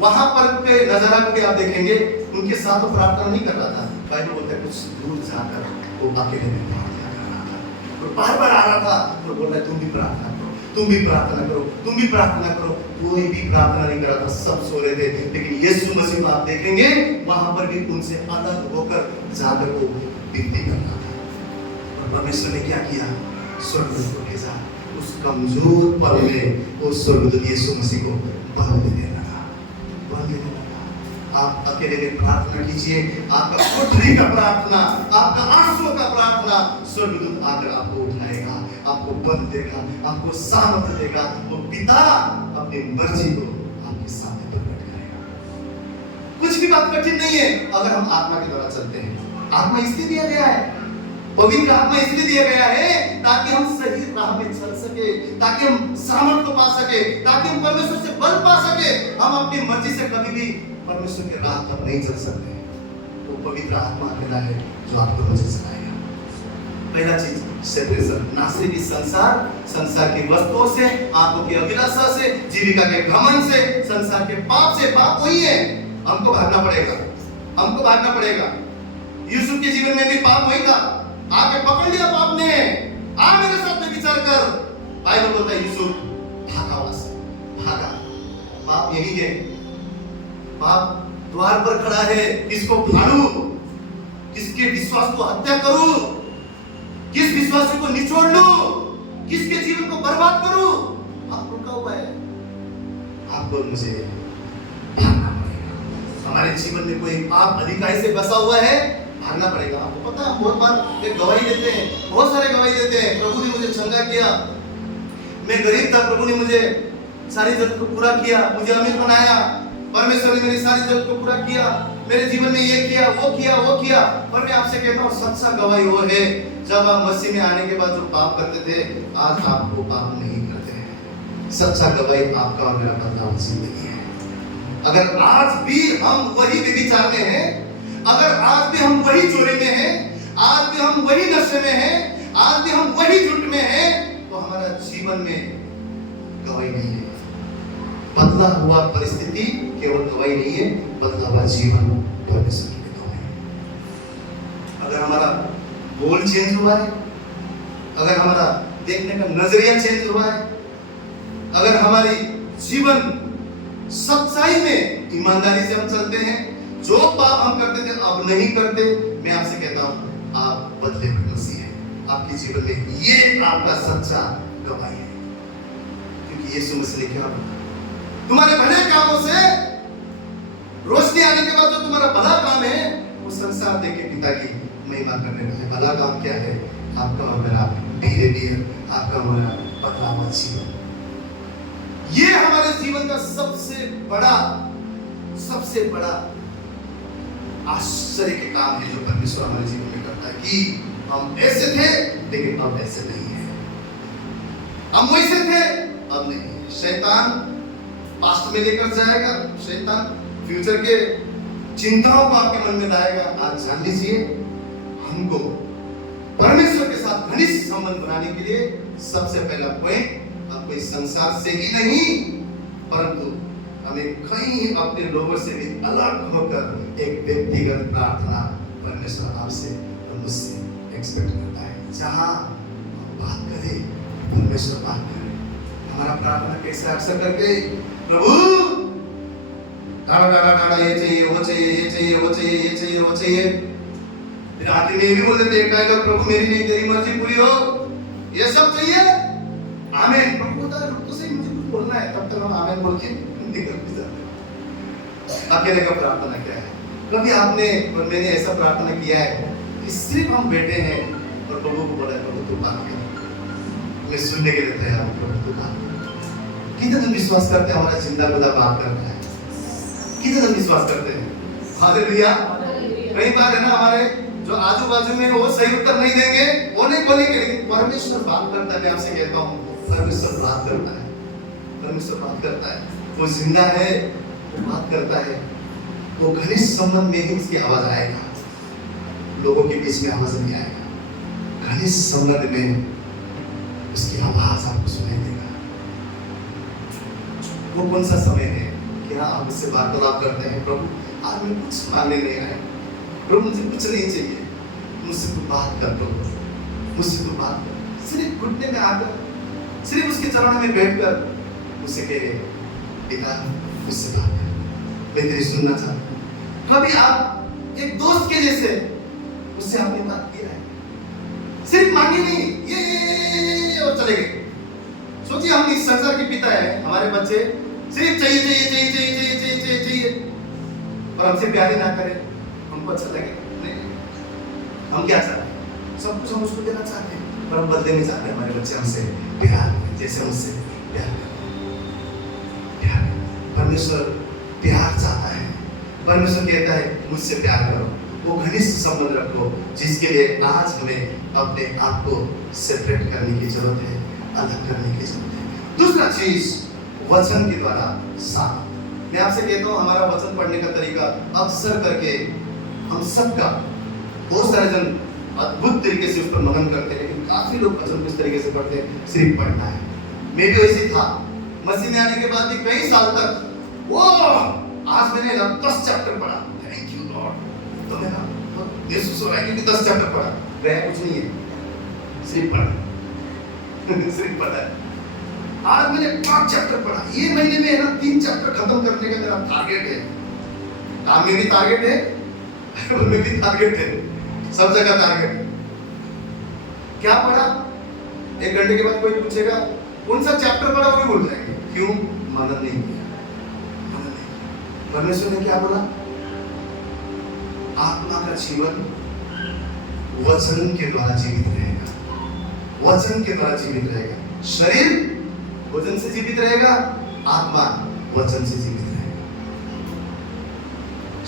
वहां पर के नजारा को भी आप देखेंगे, उनके साथ वो प्रार्थना नहीं कर रहा था। बाइबल बोलता है कुछ दूर जाकर वो अकेले में प्रार्थना कर रहा था और बार-बार आ रहा था और बोल रहा है तुम भी प्रार्थना करो, तुम भी प्रार्थना करो, तुम भी प्रार्थना करो। कोई भी प्रार्थना नहीं कर रहा था, सब सो रहे थे। लेकिन यीशु मसीह को आप देखेंगे वहां पर भी उनसे अलग होकर जाकर वो विनती कर रहा था। और परमेश्वर ने क्या किया? स्वर्गदूत को भेजा। उस कमजोर पल में वो स्वर्गदूत यीशु मसीह को बल देने लगा, बल देने लगा। आप अकेले में प्रार्थना कीजिए, आपका कोठरी का प्रार्थना, आपका आंसुओं का प्रार्थना, स्वर्गदूत आकर आपको उठाएगा, आपको बल देगा, आपको सामर्थ देगा। वो पिता अपनी मर्जी को आपके सामने प्रकट करेगा। कुछ भी बात कठिन नहीं है अगर हम आत्मा के द्वारा चलते हैं। आत्मा इसलिए दिया गया है, पवित्र आत्मा इसलिए दिया गया है ताकि हम सही राह में चल सके, ताकि हम सामर्थ को पा सके, ताकि हम परमेश्वर से बल पा सके। हम अपनी मर्जी से कभी भी परमेश्वर के राह पर नहीं चल सकते। तो पवित्र आत्मा अकेला है जो आपको मुझे चलाएगा। पहला चीज सेपरेशन, नासरी संसार की वस्तुओं से, आंखों की अभिलाषा से, जीविका के घमंड से, संसार के पाप से। पाप वही है, हमको भागना पड़ेगा। यूसुफ के जीवन में भी पाप वही था, आके पकड़ लिया पाप ने, आ मेरे साथ में विचार कर। बाइबल बोलता है यूसुफ भागा। पाप यही है, पाप द्वार पर खड़ा है। किसको फाड़ू, किसके विश्वास को हत्या करूं, किस विश्वासी को निचोड़ लूं, किसके जीवन को बर्बाद करूं। पाप रुका हुआ है, आपको मुझे भागना पड़ेगा। हमारे जीवन में कोई पाप अधिकारी से बसा हुआ है, भागना पड़ेगा। आपको पता है, बहुत बार एक गवाही देते हैं, बहुत सारे गवाही देते हैं, प्रभु ने मुझे चंगा किया, मैं गरीब था, प्रभु ने मुझे सारी जरूरत को पूरा किया, मुझे अमीर बनाया, परमेश्वर ने मेरी सारी जरूरत को पूरा किया, मेरे जीवन में ये किया वो किया। पर मैं आपसे कहता हूँ, सच्चा गवाही वो है जब आप मसीह में आने के बाद जो पाप करते थे, आज आप वो पाप नहीं करते हैं। सच्चा गवाही आपका और मेरा बदलाव जिंदगी है। अगर आज भी हम वही व्यभिचार में हैं, अगर आज भी हम वही चोरी में हैं, आज भी हम वही नशे में हैं, आज भी हम वही झूठ में हैं, तो हमारा जीवन में गवाही नहीं है। बदला हुआ परिस्थिति केवल गवाही नहीं है, बदला हुआ जीवन परमेश्वर की गवाही है। अगर हमारा गोल चेंज हुआ है, अगर हमारा देखने का नजरिया चेंज हुआ है, अगर हमारी जीवन सच्चाई में ईमानदारी से हम चलते हैं, जो पाप हम करते थे अब नहीं करते, मैं आपसे कहता हूं आप बदले हुए मसीह हैं। आपके जीवन में ये आपका सच्चा गवाही है, क्योंकि यीशु मसीह ने क्या बोला, तुम्हारे भले कामों से रोशनी आने के बाद जो तुम्हारा भला काम है वो संसार देख के पिता की महिमा करने का है। भला काम क्या है? आपका और मेरा बिहेवियर, आपका और मेरा बदलाव जीवन। ये हमारे जीवन का सबसे बड़ा आश्चर्य के काम है जो परमेश्वर हमारे जीवन में करता है, कि हम ऐसे थे लेकिन अब ऐसे नहीं है, हम वैसे थे अब नहीं है। शैतान पास्ट में लेकर जाएगा, शैतान फ्यूचर के चिंताओं को आपके मन में लाएगा। आज जान लीजिए, हमको परमेश्वर के साथ घनिष्ठ संबंध बनाने के लिए सबसे पहला पॉइंट, आपको इस संसार से ही नहीं परंतु हमें कहीं अपने लोगों से भी अलग होकर एक व्यक्तिगत प्रार्थना परमेश्वर आपसे और मुझसे एक्सपेक्ट करता है। जहां हम बात करें, परमेश्वर बात करे। हमारा प्रार्थना कैसे अक्सर करके, प्रभु डाड़ा ये चाहिए वो चाहिए, ये चाहिए वो चाहिए, ये चाहिए वो चाहिए। फिर आखिर में ये भी बोल देते हैं डायलॉग, प्रभु मेरी नहीं तेरी मर्जी पूरी हो, ये सब चाहिए। आमीन। प्रभु बता रुक तो सही, मुझे कुछ बोलना है, तब तक हम आमीन बोल के निकल भी जाते। अकेले का प्रार्थना क्या है? कभी आपने और मैंने ऐसा प्रार्थना किया है कि सिर्फ हम बैठे हैं और प्रभु को बोला, प्रभु तू बात कर, मैं सुनने के लिए तैयार हूं, प्रभु तू बात कर। कितने दिन विश्वास करते हैं हमारा जिंदा खुदा बात करता है? कितने दिन विश्वास करते हैं? हालेलुया। कई बार है ना, हमारे जो आजू बाजू में वो सही उत्तर नहीं देंगे, वो नहीं बोलेंगे, लेकिन परमेश्वर बात करता है। मैं आपसे कहता हूँ, परमेश्वर बात करता है, परमेश्वर बात करता है। वो जिंदा है, वो बात करता है। वो घनिष्ठ संबंध में ही उसकी आवाज आएगा, लोगों के बीच में आवाज नहीं आएगा। घनिष्ठ संबंध में उसकी आवाज आपको सुनाई देगा। वो कौन सा समय है कि हाँ आप उससे वार्तालाप करते हैं, प्रभु आज मैं कुछ मांगने नहीं आया, प्रभु मुझे कुछ नहीं चाहिए, मुझसे तू बात कर, प्रभु मुझसे तू बात कर। सिर्फ घुटने में आकर, सिर्फ उसके चरणों में बैठकर उसे कहे, पिता मुझसे बात कर, मैं तेरी सुनना चाहता हूँ। कभी आप एक दोस्त के जैसे उससे आपने बात किया है? सिर्फ मांगी नहीं, ये और चले गए। सोचिए हम इस संसार के पिता है, हमारे बच्चे सिर्फ चाहिए चाहिए चाहिए चाहिए चाहिए चाहिए चाहिए चाहिए, और हमसे प्यार ही ना करें, हमको अच्छा लगे नहीं। हम क्या चाहते हैं? सब कुछ हम उसको देना चाहते हैं, पर हम बदले में चाहते हैं हमारे बच्चे हमसे प्यार, जैसे हमसे प्यार करें। परमेश्वर प्यार चाहता है। परमेश्वर कहता है मुझसे प्यार करो, वो घनिष्ठ संबंध रखो, जिसके लिए आज हमें अपने आप को सेपरेट करने की जरूरत है, अलग करने की जरूरत है। दूसरा चीज, वचन के द्वारा साथ। मैं आपसे कहता हूँ, हमारा वचन पढ़ने का तरीका अक्सर करके हम सबका, बहुत सारे जन अद्भुत तरीके से उस पर मनन करते हैं, लेकिन काफी लोग वचन किस तरीके से पढ़ते हैं, सिर्फ पढ़ना है। मैं भी वैसे था, मसीह में आने के बाद भी कई साल तक वो आज मैंने 10 चैप्टर पढ़ा, थैंक यू लॉर्ड, तो मेरा महसूस हो रहा है कि 10 चैप्टर पढ़ा, गया कुछ नहीं है, सिर्फ पढ़ा सिर्फ पढ़ा। आज मैंने 5 चैप्टर पढ़ा, ये महीने में है ना 3 चैप्टर खत्म करने का मेरा टारगेट है। काम में भी टारगेट है, में भी टारगेट है, सब जगह टारगेट है। क्या पढ़ा? 1 घंटे के बाद कोई पूछेगा कौन सा चैप्टर पढ़ा, वो भी भूल जाएंगे। क्यों? मनन नहीं किया, मनन नहीं। परमेश्वर ने क्या बोला? आत्मा का जीवन वचन के द्वारा जीवित रहेगा, वचन के द्वारा जीवित रहेगा। शरीर वचन से जीवित रहेगा, आत्मा वचन से जीवित रहेगा।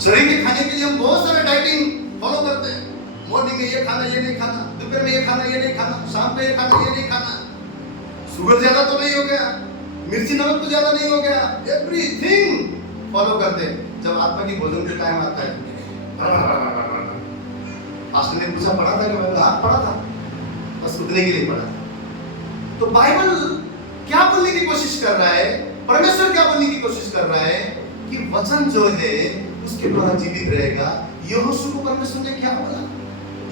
शरीर के खाने के लिए हम बहुत सारे डाइटिंग फॉलो करते हैं। मॉर्निंग में ये खाना, ये नहीं खाना, दोपहर में ये खाना, ये नहीं खाना, शाम में ये खाना, ये नहीं खाना, शुगर ज्यादा तो नहीं हो गया, मिर्ची नमक तो ज्यादा नहीं हो गया, एवरीथिंग फॉलो करते हैं। जब आत्मा की भोजन का टाइम आता है, पास्टर ने पूछा पढ़ा था क्या? हाँ पढ़ा था, बस उतने के लिए पढ़ा था। तो बाइबल क्या बोलने की कोशिश कर रहा है? परमेश्वर क्या बोलने की कोशिश कर रहा है? कि वचन जो है उसके द्वारा जीवित रहेगा। यहोशू को परमेश्वर ने क्या बोला?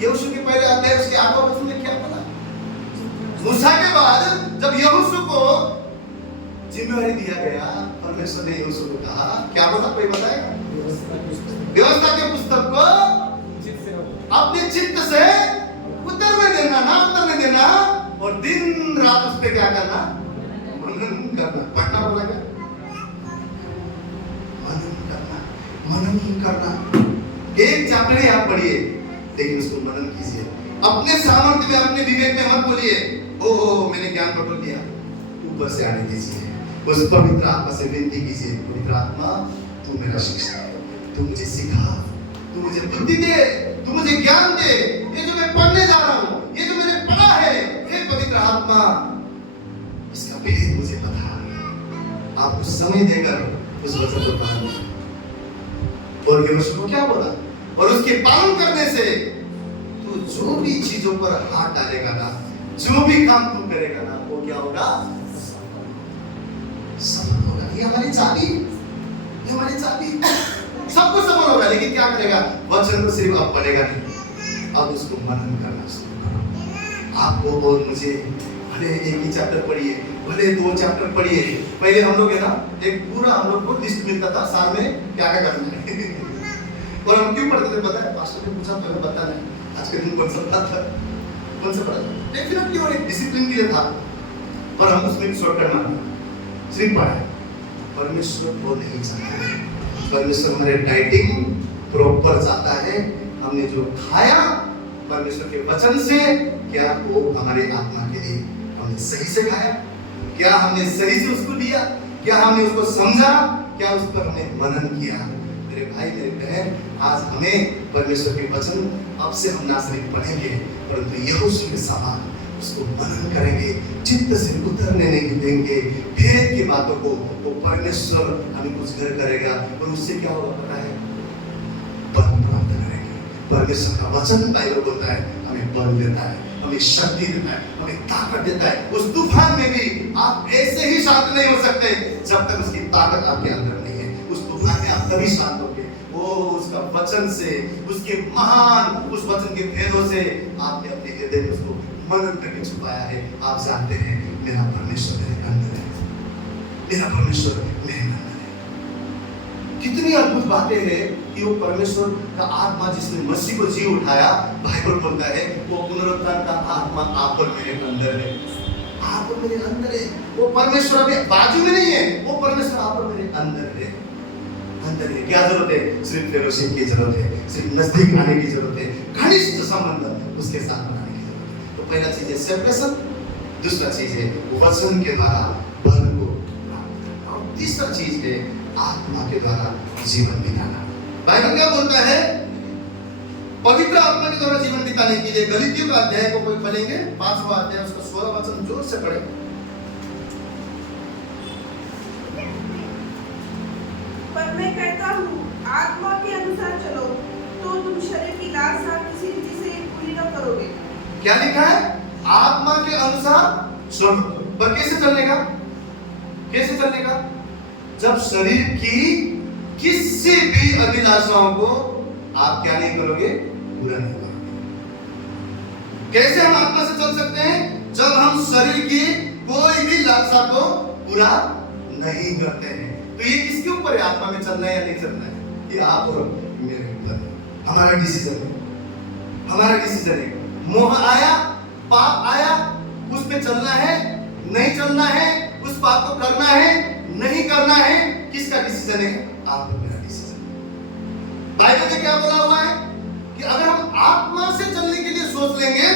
यहोशू के पहले अध्याय उसके 8वां वचन में क्या बोला? मूसा के बाद जब यहोशू को जिम्मेवारी दिया गया, परमेश्वर ने यहोशू को कहा, क्या बोला? कोई बताएगा? व्यवस्था के पुस्तक को अपने चित्त से उतरने देना, ना उतरने देना, और दिन रात उस पे क्या करना? मनन करना। पढ़ना बोला क्या? मनन करना, मनन करना। एक चैप्टर ही आप पढ़िए, लेकिन उसको मनन कीजिए। अपने सामर्थ्य में, अपने विवेक में मत बोलिए, ओ मैंने ज्ञान बटोर लिया। ऊपर से आने दीजिए, उस पवित्र आत्मा से विनती कीजिए, पवित्र आत्मा तू मेरा शिक्षक है, तू मुझे सिखा, तू मुझे बुद्धि दे, तू मुझे ज्ञान दे। ये जो मैं पढ़ने जा रहा हूँ, ये जो मैंने पढ़ा है, हे पवित्र आत्मा, इसका भेद मुझे बता। आपको समय देकर उस वचन को पालना। और यहोशू को क्या बोला? और उसके पालन करने से तू जो भी चीजों पर हाथ डालेगा ना, जो भी काम तू करेगा ना, वो क्या होगा? सफल होगा। ये हमारी चाबी, ये हमारी चाबी। सब कुछ सफल होगा, लेकिन क्या करेगा? वचन को सिर्फ अब पढ़ेगा नहीं, अब उसको मनन करना शुरू करो। आपको और मुझे भले एक ही चैप्टर पढ़िए, भले 2 चैप्टर पढ़िए। पहले हम लोग है ना, एक पूरा हम लोग को लिस्ट मिलता था साल में क्या क्या करना है और हम क्यों पढ़ते थे पता है? पास्टर ने पूछा तो हमें पता नहीं। आज के दिन कौन सा पढ़ा था, कौन सा पढ़ा था? डेफिनेटली और एक डिसिप्लिन के लिए था, और हम उसमें शॉर्टकट मारते सिर्फ पढ़ा। परमेश्वर वो नहीं चाहता है। परमेश्वर हमारे डाइटिंग प्रॉपर चाहता है। हमने जो खाया परमेश्वर के वचन से, क्या वो हमारे आत्मा के लिए हमने सही से खाया? क्या हमने सही से उसको लिया? क्या हमने उसको समझा? क्या उस पर हमने मनन किया? मेरे भाई मेरे बहन, आज हमें परमेश्वर के वचन अब से हम ना सिर्फ पढ़ेंगे, परंतु यहोशू के समान उसको मनन करेंगे, चित्त से उतरने नहीं देंगे। भेद की बातों को वो परमेश्वर हमें कुछ घर करेगा, और उससे क्या होगा पता है? बल प्राप्त करेंगे। परमेश्वर का वचन बाइबल बोलता है हमें बल देता है, हमें शक्ति देता है, हमें ताकत देता है। उस तूफान में भी आप ऐसे ही शांत नहीं हो सकते जब तक उसकी ताकत आपके अंदर नहीं है। उस तूफान में आप तभी शांत होंगे, वो उसका वचन से, उसके महान उस वचन के भेदों से आपने अपने हृदय में उसको मनन करके छुपाया है। आप जानते हैं मेरा परमेश्वर मेरे अंदर है, मेरा परमेश्वर मेरे अंदर है। कितनी अद्भुत बातें हैं कि वो परमेश्वर का आत्मा जिसने मसीह को जी उठाया, बाइबल बोलता है वो पुनरुत्थान का आत्मा आप और मेरे अंदर है, आप और मेरे अंदर है। वो परमेश्वर अभी बाजू में नहीं है, वो परमेश्वर आप और मेरे अंदर है, अंदर है। क्या जरूरत है? सिर्फ फेलोशिप की जरूरत है, सिर्फ नजदीक आने की जरूरत है, घनिष्ठ संबंध उसके साथ बनाने की जरूरत है। तो पहला चीज है सेपरेशन, दूसरा चीज है वचन के द्वारा बल को प्राप्त करना, और तीसरा चीज है आत्मा के द्वारा जीवन बिताना। बाइबल क्या बोलता है? पवित्र आत्मा के द्वारा जीवन बिताने के लिए गलीतियों का अध्याय को कोई पढ़ेंगे, 5वां अध्याय उसका 16 वचन जोर से पढ़े। पर मैं कहता हूँ, आत्मा के अनुसार चलो, तो तुम शरीर की लालसा किसी रीति से पूरी न करोगे। क्या लिखा है? आत्मा के अनुसार चलो। पर कैसे चलने का? कैसे चलने का? जब शरीर की किसी भी अभिलाषाओं को आप क्या नहीं करोगे? पूरा नहीं करोगे। कैसे हम आत्मा से चल सकते हैं? जब हम शरीर की कोई भी लालसा को पूरा नहीं करते हैं। तो ये किसके ऊपर है? आत्मा में चलना है या नहीं चलना है? ये आप और मेरे ऊपर है। हमारा डिसीजन है, हमारा डिसीजन है। मोह आया, पाप आया, उस पे चलना है, नहीं चलना है, उस पाप को करना है, नहीं करना है। किसका डिसीजन है? आप और मेरा डिसीजन है। बाइबल में क्या बोला हुआ है कि अगर हम आत्मा से चलने के लिए सोच लेंगे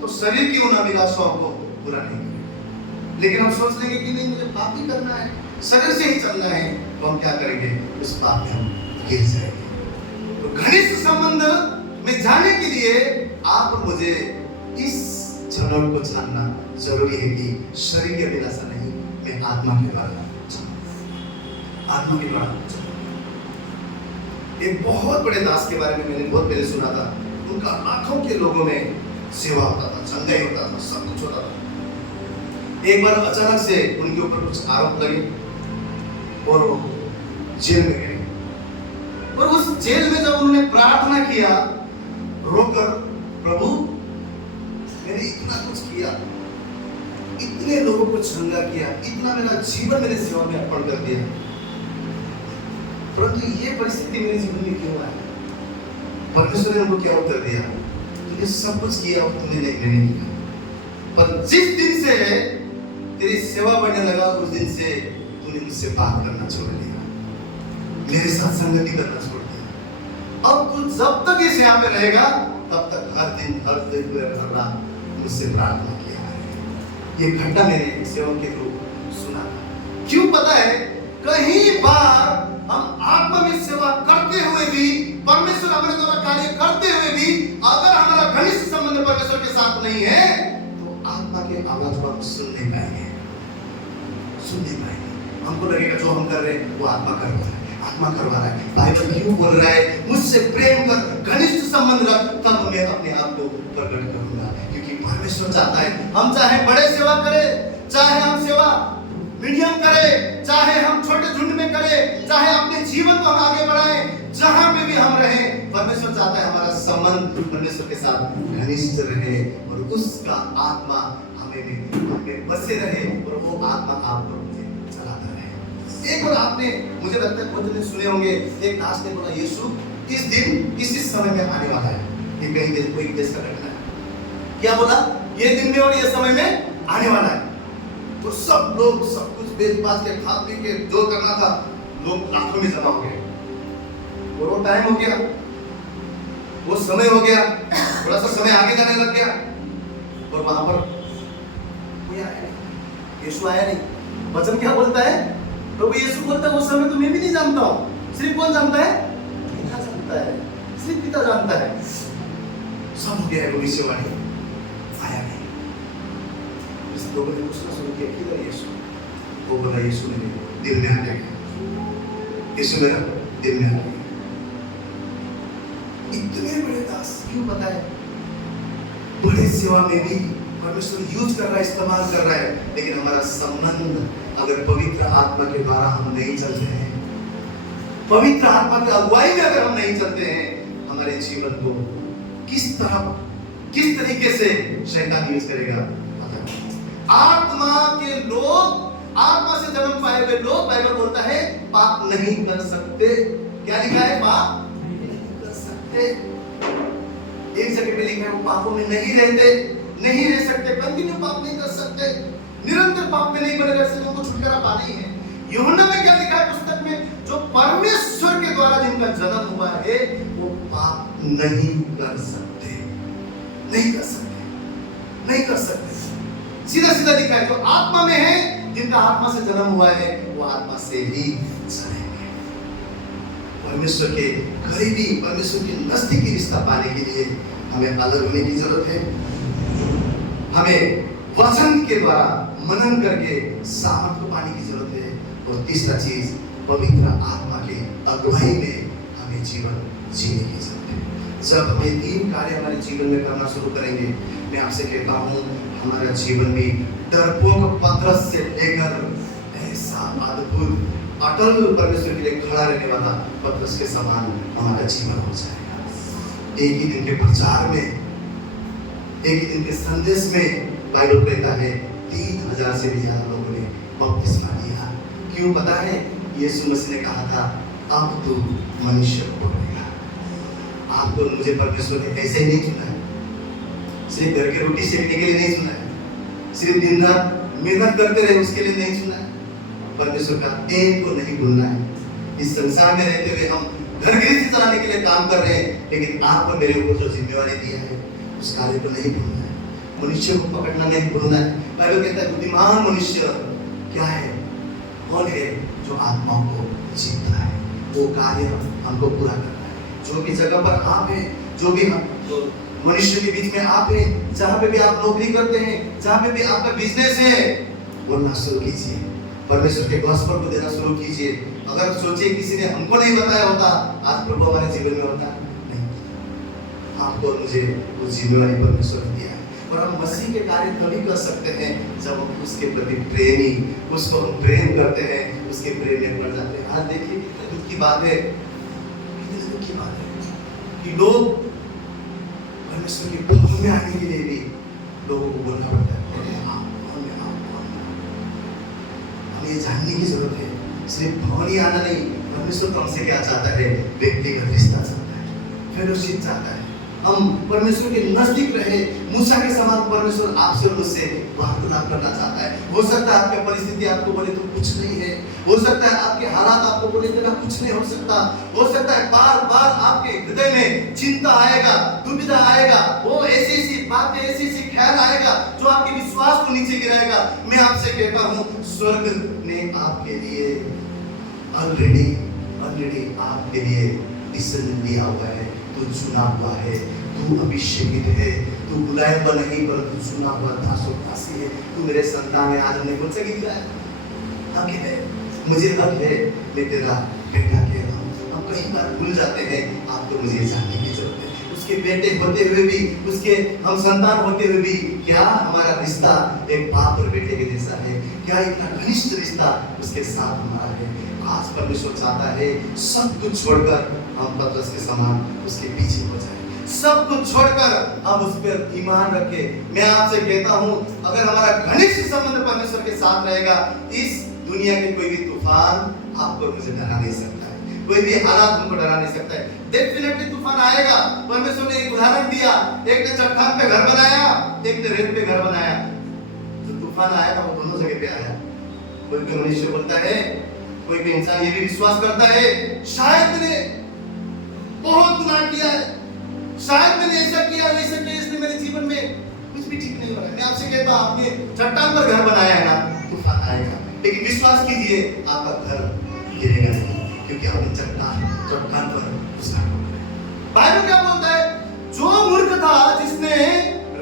तो शरीर की उन अभिलाषाओं को पूरा नहीं करेंगे। लेकिन हम सोच लेंगे कि नहीं, मुझे पाप ही करना है, शरीर से ही चलना है, तो हम क्या करेंगे? उस पाप में हम गिर जाएंगे। तो घनिष्ठ संबंध में जाने के लिए आप और मुझे इस झनोट को जानना जरूरी है कि शरीर की अभिलाषा नहीं, मैं आत्मा के द्वारा चलूं। आत्मा के द्वारा चलूं। एक बहुत बड़े दास के बारे में मैंने बहुत पहले सुना था। उनका लाखों के लोगों में सेवा होता था, चंगाई होता था, सब कुछ होता था। एक बार अचानक से उनके ऊपर कुछ आरोप लगे और वो जेल में गए। और उस जेल में जब उन्होंने प्रार्थना किया रोकर, प्रभु मैंने इतना कुछ किया, इतने लोगों को चंगा किया, इतना मेरा जीवन मैंने सेवा में अर्पण कर दिया, परंतु ये परिस्थिति मेरे जीवन में क्यों आई? परमेश्वर ने उनको क्या उत्तर दिया? तूने सब कुछ किया और तूने नहीं किया। पर जिस दिन से तेरी सेवा बढ़ने लगा, उस दिन से तूने मुझसे बात करना छोड़ दिया, मेरे साथ संगति करना छोड़ दिया। अब तू जब तक इस यहाँ पे रहेगा तब तक हर दिन हर रात मुझसे प्रार्थना किया है। ये घटना मेरे सेवक के रूप सुना था। क्यों पता है? कहीं बार हम आत्मा में सेवा करते हुए भी, परमेश्वर हमारे द्वारा कार्य करते हुए भी, अगर हमारा घनिष्ठ संबंध परमेश्वर के साथ नहीं है तो आत्मा के आवाज को हम सुन नहीं पाएंगे। हमको लगेगा जो हम कर रहे हैं वो आत्मा कर रहा है, आत्मा करवा रहा है। बाइबल क्यों बोल रहा है मुझसे प्रेम कर, घनिष्ठ संबंध रख, तब मैं अपने आप को प्रकट करूंगा। क्योंकि परमेश्वर चाहता है हम चाहे बड़े सेवा करें, चाहे हम सेवा मीडियम करें, चाहे हम छोटे झुंड में करें, चाहे अपने जीवन को हम आगे बढ़ाएं, जहां पे भी हम रहें, परमेश्वर चाहता है हमारा संबंध परमेश्वर के साथ घनिष्ठ रहे और उसका आत्मा हमें बसे रहे और वो आत्मा आपको चलाता रहे। एक बार आपने, मुझे लगता है बहुत जने सुने होंगे, एक दास ने बोला यीशु इस दिन इसी समय में आने वाला है। ये कहीं देश, कोई देश का घटना है। क्या बोला? ये दिन में और ये समय में आने वाला है। तो सब लोग सब कुछ बेच बाच के, खा पी के जो करना था, लोग लाखों में जमा हो गए। और वो टाइम हो गया, वो समय हो गया, थोड़ा सा समय आगे जाने लग गया और वहां पर कोई आया नहीं, यीशु आया नहीं। वचन क्या बोलता है? प्रभु यीशु बोलता है उस समय तो मैं भी नहीं जानता हूँ, सिर्फ कौन जानता है? पिता जानता है, सिर्फ पिता जानता है। सब हो गया है, भविष्यवाणी आया नहीं। इस लोगों ने पूछना शुरू किया किधर यीशु? वो बोला यीशु मेरे दिल में आ गया, यीशु मेरा दिल में आ गया। इतने बड़े दास क्यों? पता है बड़े सेवा में भी परमेश्वर यूज कर रहा है, इस्तेमाल कर रहा है, लेकिन हमारा संबंध अगर पवित्र आत्मा के द्वारा हम नहीं चलते हैं, पवित्र आत्मा की अगुवाई में अगर हम नहीं चलते हैं, हमारे जीवन को किस तरीके से शैतान यूज करेगा पता नहीं। आत्मा के लोग, आत्मा से जन्म पाए हुए लोग, बाइबल बोलता है पाप नहीं कर सकते। क्या लिखा है? पाप नहीं कर सकते। एक जगह पे लिखा है वो पापों में नहीं रह सकते, कंटिन्यू पाप नहीं कर सकते, निरंतर पाप में नहीं बने रह सकते, उनको छुटकारा पाना ही है। यूहन्ना में क्या लिखा है पुस्तक में? जो परमेश्वर के द्वारा जिनका जन्म हुआ है वो पाप नहीं कर सकते, नहीं कर सकते, नहीं कर सकते। सीधा सीधा लिखा है जो आत्मा में है, जिनका आत्मा से जन्म हुआ है वो आत्मा से ही चलेंगे, वो परमेश्वर के करीबी, परमेश्वर के नजदीकी रिश्ता पाने के लिए हमें अलग होने की जरूरत है। हमें वचन के द्वारा मनन करके सामर्थ्य पाने की जरूरत है। और तीसरा चीज, पवित्र आत्मा के अगुवाई में हमें जीवन जीने की जरूरत है। जब हम ये तीन कार्य हमारे जीवन में करना शुरू करेंगे, मैं आपसे कहता हूँ हमारा जीवन भी डरपोक पतरस से लेकर ऐसा अद्भुत अटल परमेश्वर के लिए खड़ा रहने वाला पतरस के समान हमारा जीवन हो जाएगा। एक ही दिन के प्रचार में, एक ही दिन के संदेश में बाइबल कहता है 3000 से भी ज्यादा लोगों ने बपतिस्मा लिया। क्यों पता है? यीशु मसीह ने कहा था अब तू मनुष्य को पकड़ेगा। आपको मुझे परमेश्वर ने ऐसे ही नहीं चुना है, सिर्फ घर की रोटी सेकने के लिए नहीं चुना है, सिर्फ दिन रात मेहनत करते रहे उसके लिए नहीं चुना है। परमेश्वर का एक को नहीं भूलना है। इस संसार में रहते हुए हम घर गृहस्थी चलाने के लिए काम कर रहे हैं, लेकिन आपको मेरे ऊपर जो जिम्मेवारी दिया है उस कार्य को नहीं भूलना है। मनुष्य को पकड़ना नहीं भूलना है। बाइबल कहता है बुद्धिमान मनुष्य क्या है? कौन है? जो आत्माओं को जीतता है। वो कार्य हमको पूरा करना है। जो भी जगह पर आप हैं, जो भी मनुष्य के बीच में आप हैं, जहाँ पे भी आप नौकरी करते हैं, जहाँ पे भी आपका बिजनेस है, बोलना शुरू कीजिए, परमेश्वर के गॉस्पेल को देना शुरू कीजिए। अगर सोचिए किसी ने हमको नहीं बताया होता, आज प्रभु हमारे जीवन में होता नहीं। आपको मुझे वो जिम्मेवारी परमेश्वर ने दिया है। और हम मसीह के कार्य तभी कर सकते हैं जब हम उसके प्रति प्रेमी, उसको हम प्रेम करते हैं, उसके प्रेम में पड़ जाते हैं। आज देखिए कितनी दुख की बात है, कितनी दुख की बात है कि लोग परमेश्वर के भवन में आने के लिए भी लोगों को बोलना पड़ता है हमें जानने की जरूरत है। सिर्फ भवन ही आना नहीं, परमेश्वर तो हमसे क्या चाहता है? व्यक्तिगत रिश्ता चाहता है, फेलोशिप चाहता है। हम परमेश्वर के नजदीक रहे। मूसा के समान परमेश्वर आपसे और मुझसे वार्तालाप करना चाहता है। हो सकता है आपकी परिस्थिति आपको बोले तो कुछ नहीं है, हो सकता है आपके हालात आपको बोले तो कुछ नहीं हो सकता, हो सकता है बार बार आपके हृदय में चिंता आएगा, दुविधा आएगा, वो ऐसी बातें, ऐसी ख्याल आएगा जो आपके विश्वास को नीचे गिराएगा। मैं आपसे कहता हूँ स्वर्ग ने आपके लिए ऑलरेडी आपके लिए डिसीजन लिया हुआ है। तू चुना हुआ है, तू अभिषेकित है, तू बुलाया हुआ नहीं परंतु चुना हुआ दासोदासी है। तू मेरे संतान है। आज हमने कौन सा गीत गाया? हक है, मुझे हक है, मैं तेरा बेटा कह रहा हूँ। हम कई बार भूल जाते हैं। आपको मुझे जानने की जरूरत है। उसके बेटे होते हुए भी, उसके हम संतान होते हुए भी क्या हमारा रिश्ता एक बाप और बेटे के जैसा है? क्या इतना घनिष्ठ रिश्ता उसके साथ हमारा है? आज परमेश्वर चाहता है सब कुछ छोड़कर हम पतरस के समान उसके पीछे हो जाए। सब कुछ छोड़कर हम उस पर ईमान रखें। मैं आपसे कहता हूँ अगर हमारा घनिष्ठ संबंध परमेश्वर के साथ रहेगा, इस दुनिया के कोई भी तूफान आपको मुझे डरा नहीं सकता है, कोई भी हालात हमको डरा नहीं सकता है। डेफिनेटली तूफान आएगा। परमेश्वर ने एक उदाहरण दिया, एक ने चट्टान पे घर बनाया, एक ने रेत पे घर बनाया। जो तूफान आया था वो दोनों जगह पे आया। कोई भी मनुष्य बोलता है, कोई भी इंसान ये भी विश्वास करता है शायद मैंने बहुत गुनाह किया है, शायद मैंने ऐसा किया वैसा किया, इसलिए मेरे जीवन में कुछ भी ठीक नहीं हो रहा है। मैं आपसे कहता हूं आपने चट्टान पर घर बनाया है ना, तूफान आएगा, लेकिन विश्वास कीजिए आपका घर गिरेगा नहीं, क्योंकि आपने चट्टान पर उसका। बाइबल क्या बोलता है? जो मूर्ख था जिसने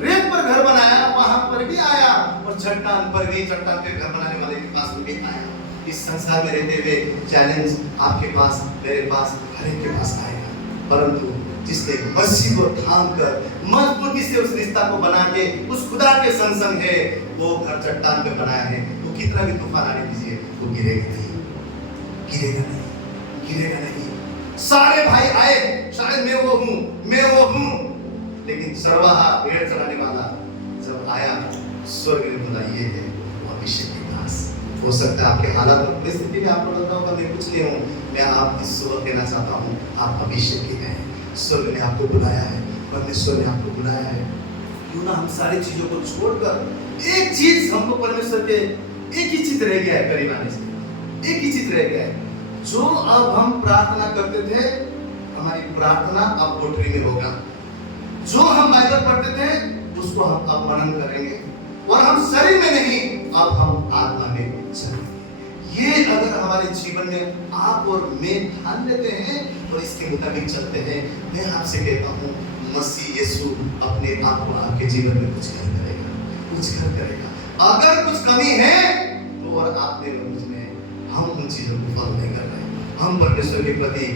रेत पर घर बनाया, वहां पर भी आया, और चट्टान पर भी, चट्टान पे घर बनाने वाले के पास भी आया। इस संसार में रहते हुए चैलेंज आपके पास, मेरे पास, हर एक के पास आएगा, परंतु जिसने मसीह को थाम कर मजबूती से उस रिश्ता को बना के उस खुदा के संग है, वो घर चट्टान पे बनाया है, वो कितना भी तूफान आने दीजिए वो गिरेगा नहीं, गिरेगा नहीं, गिरेगा नहीं। सारे भाई आए, शायद मैं वो हूँ, लेकिन सरवाहा भेड़ चलाने वाला जब आया, स्वर्ग ने बोला ये है वो अभिषेक के दास। हो सकता है आपके हालात में परिस्थिति में आपको लगता होगा मैं कुछ नहीं हूँ, मैं आप इस सुबह कहना चाहता हूँ आप अभिषेक के हैं। स्वर्ग ने आपको बुलाया है, परमेश्वर ने आपको बुलाया है। क्यों ना हम सारी चीजों को छोड़कर, एक चीज हमको परमेश्वर के, एक ही चीज रह गया है करीब आने से, एक ही चीज रह गया है। जो अब हम प्रार्थना करते थे, हमारी प्रार्थना अब कोठरी में होगा। जो हम बाइबल पढ़ते थे उसको हम अब मनन करेंगे, और हम शरीर में नहीं अब हम आत्मा में चलेंगे। ये अगर हम हमारे जीवन में आप और मैं ठान लेते हैं और इसके मुताबिक चलते हैं, मैं आपसे कहता हूँ मसीह यीशु अपने आप को आपके जीवन में कुछ कर करेगा, कुछ कर करेगा। अगर कुछ कमी है तो और आप में मुझ में हम उन चीजों को फॉलो नहीं कर रहे, हम परमेश्वर के प्रति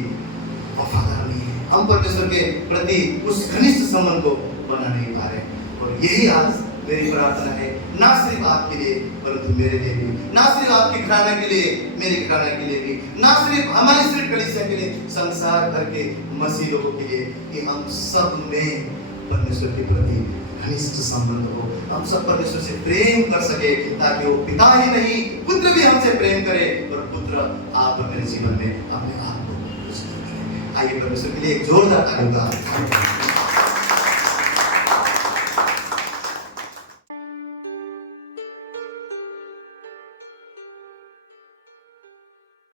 वफादार नहीं है, हम परमेश्वर के प्रति उस घनिष्ठ संबंध को बना नहीं पा रहे। और यही आज मेरी प्रार्थना है, ना सिर्फ आपके लिए परंतु मेरे लिए भी, ना सिर्फ आपके घराने के लिए, मेरे घराने के लिए भी, ना सिर्फ हमारी सिर्फ कलीसिया के लिए, संसार भर के मसीह लोगों के लिए, कि हम सब में परमेश्वर के प्रति घनिष्ठ संबंध हो, हम सब परमेश्वर से प्रेम कर सके, ताकि वो पिता ही नहीं पुत्र भी हमसे प्रेम करे और पुत्र आप और मेरे जीवन में अपने आप को प्रस्तुत करें। आइए परमेश्वर के लिए एक जोरदार ताली।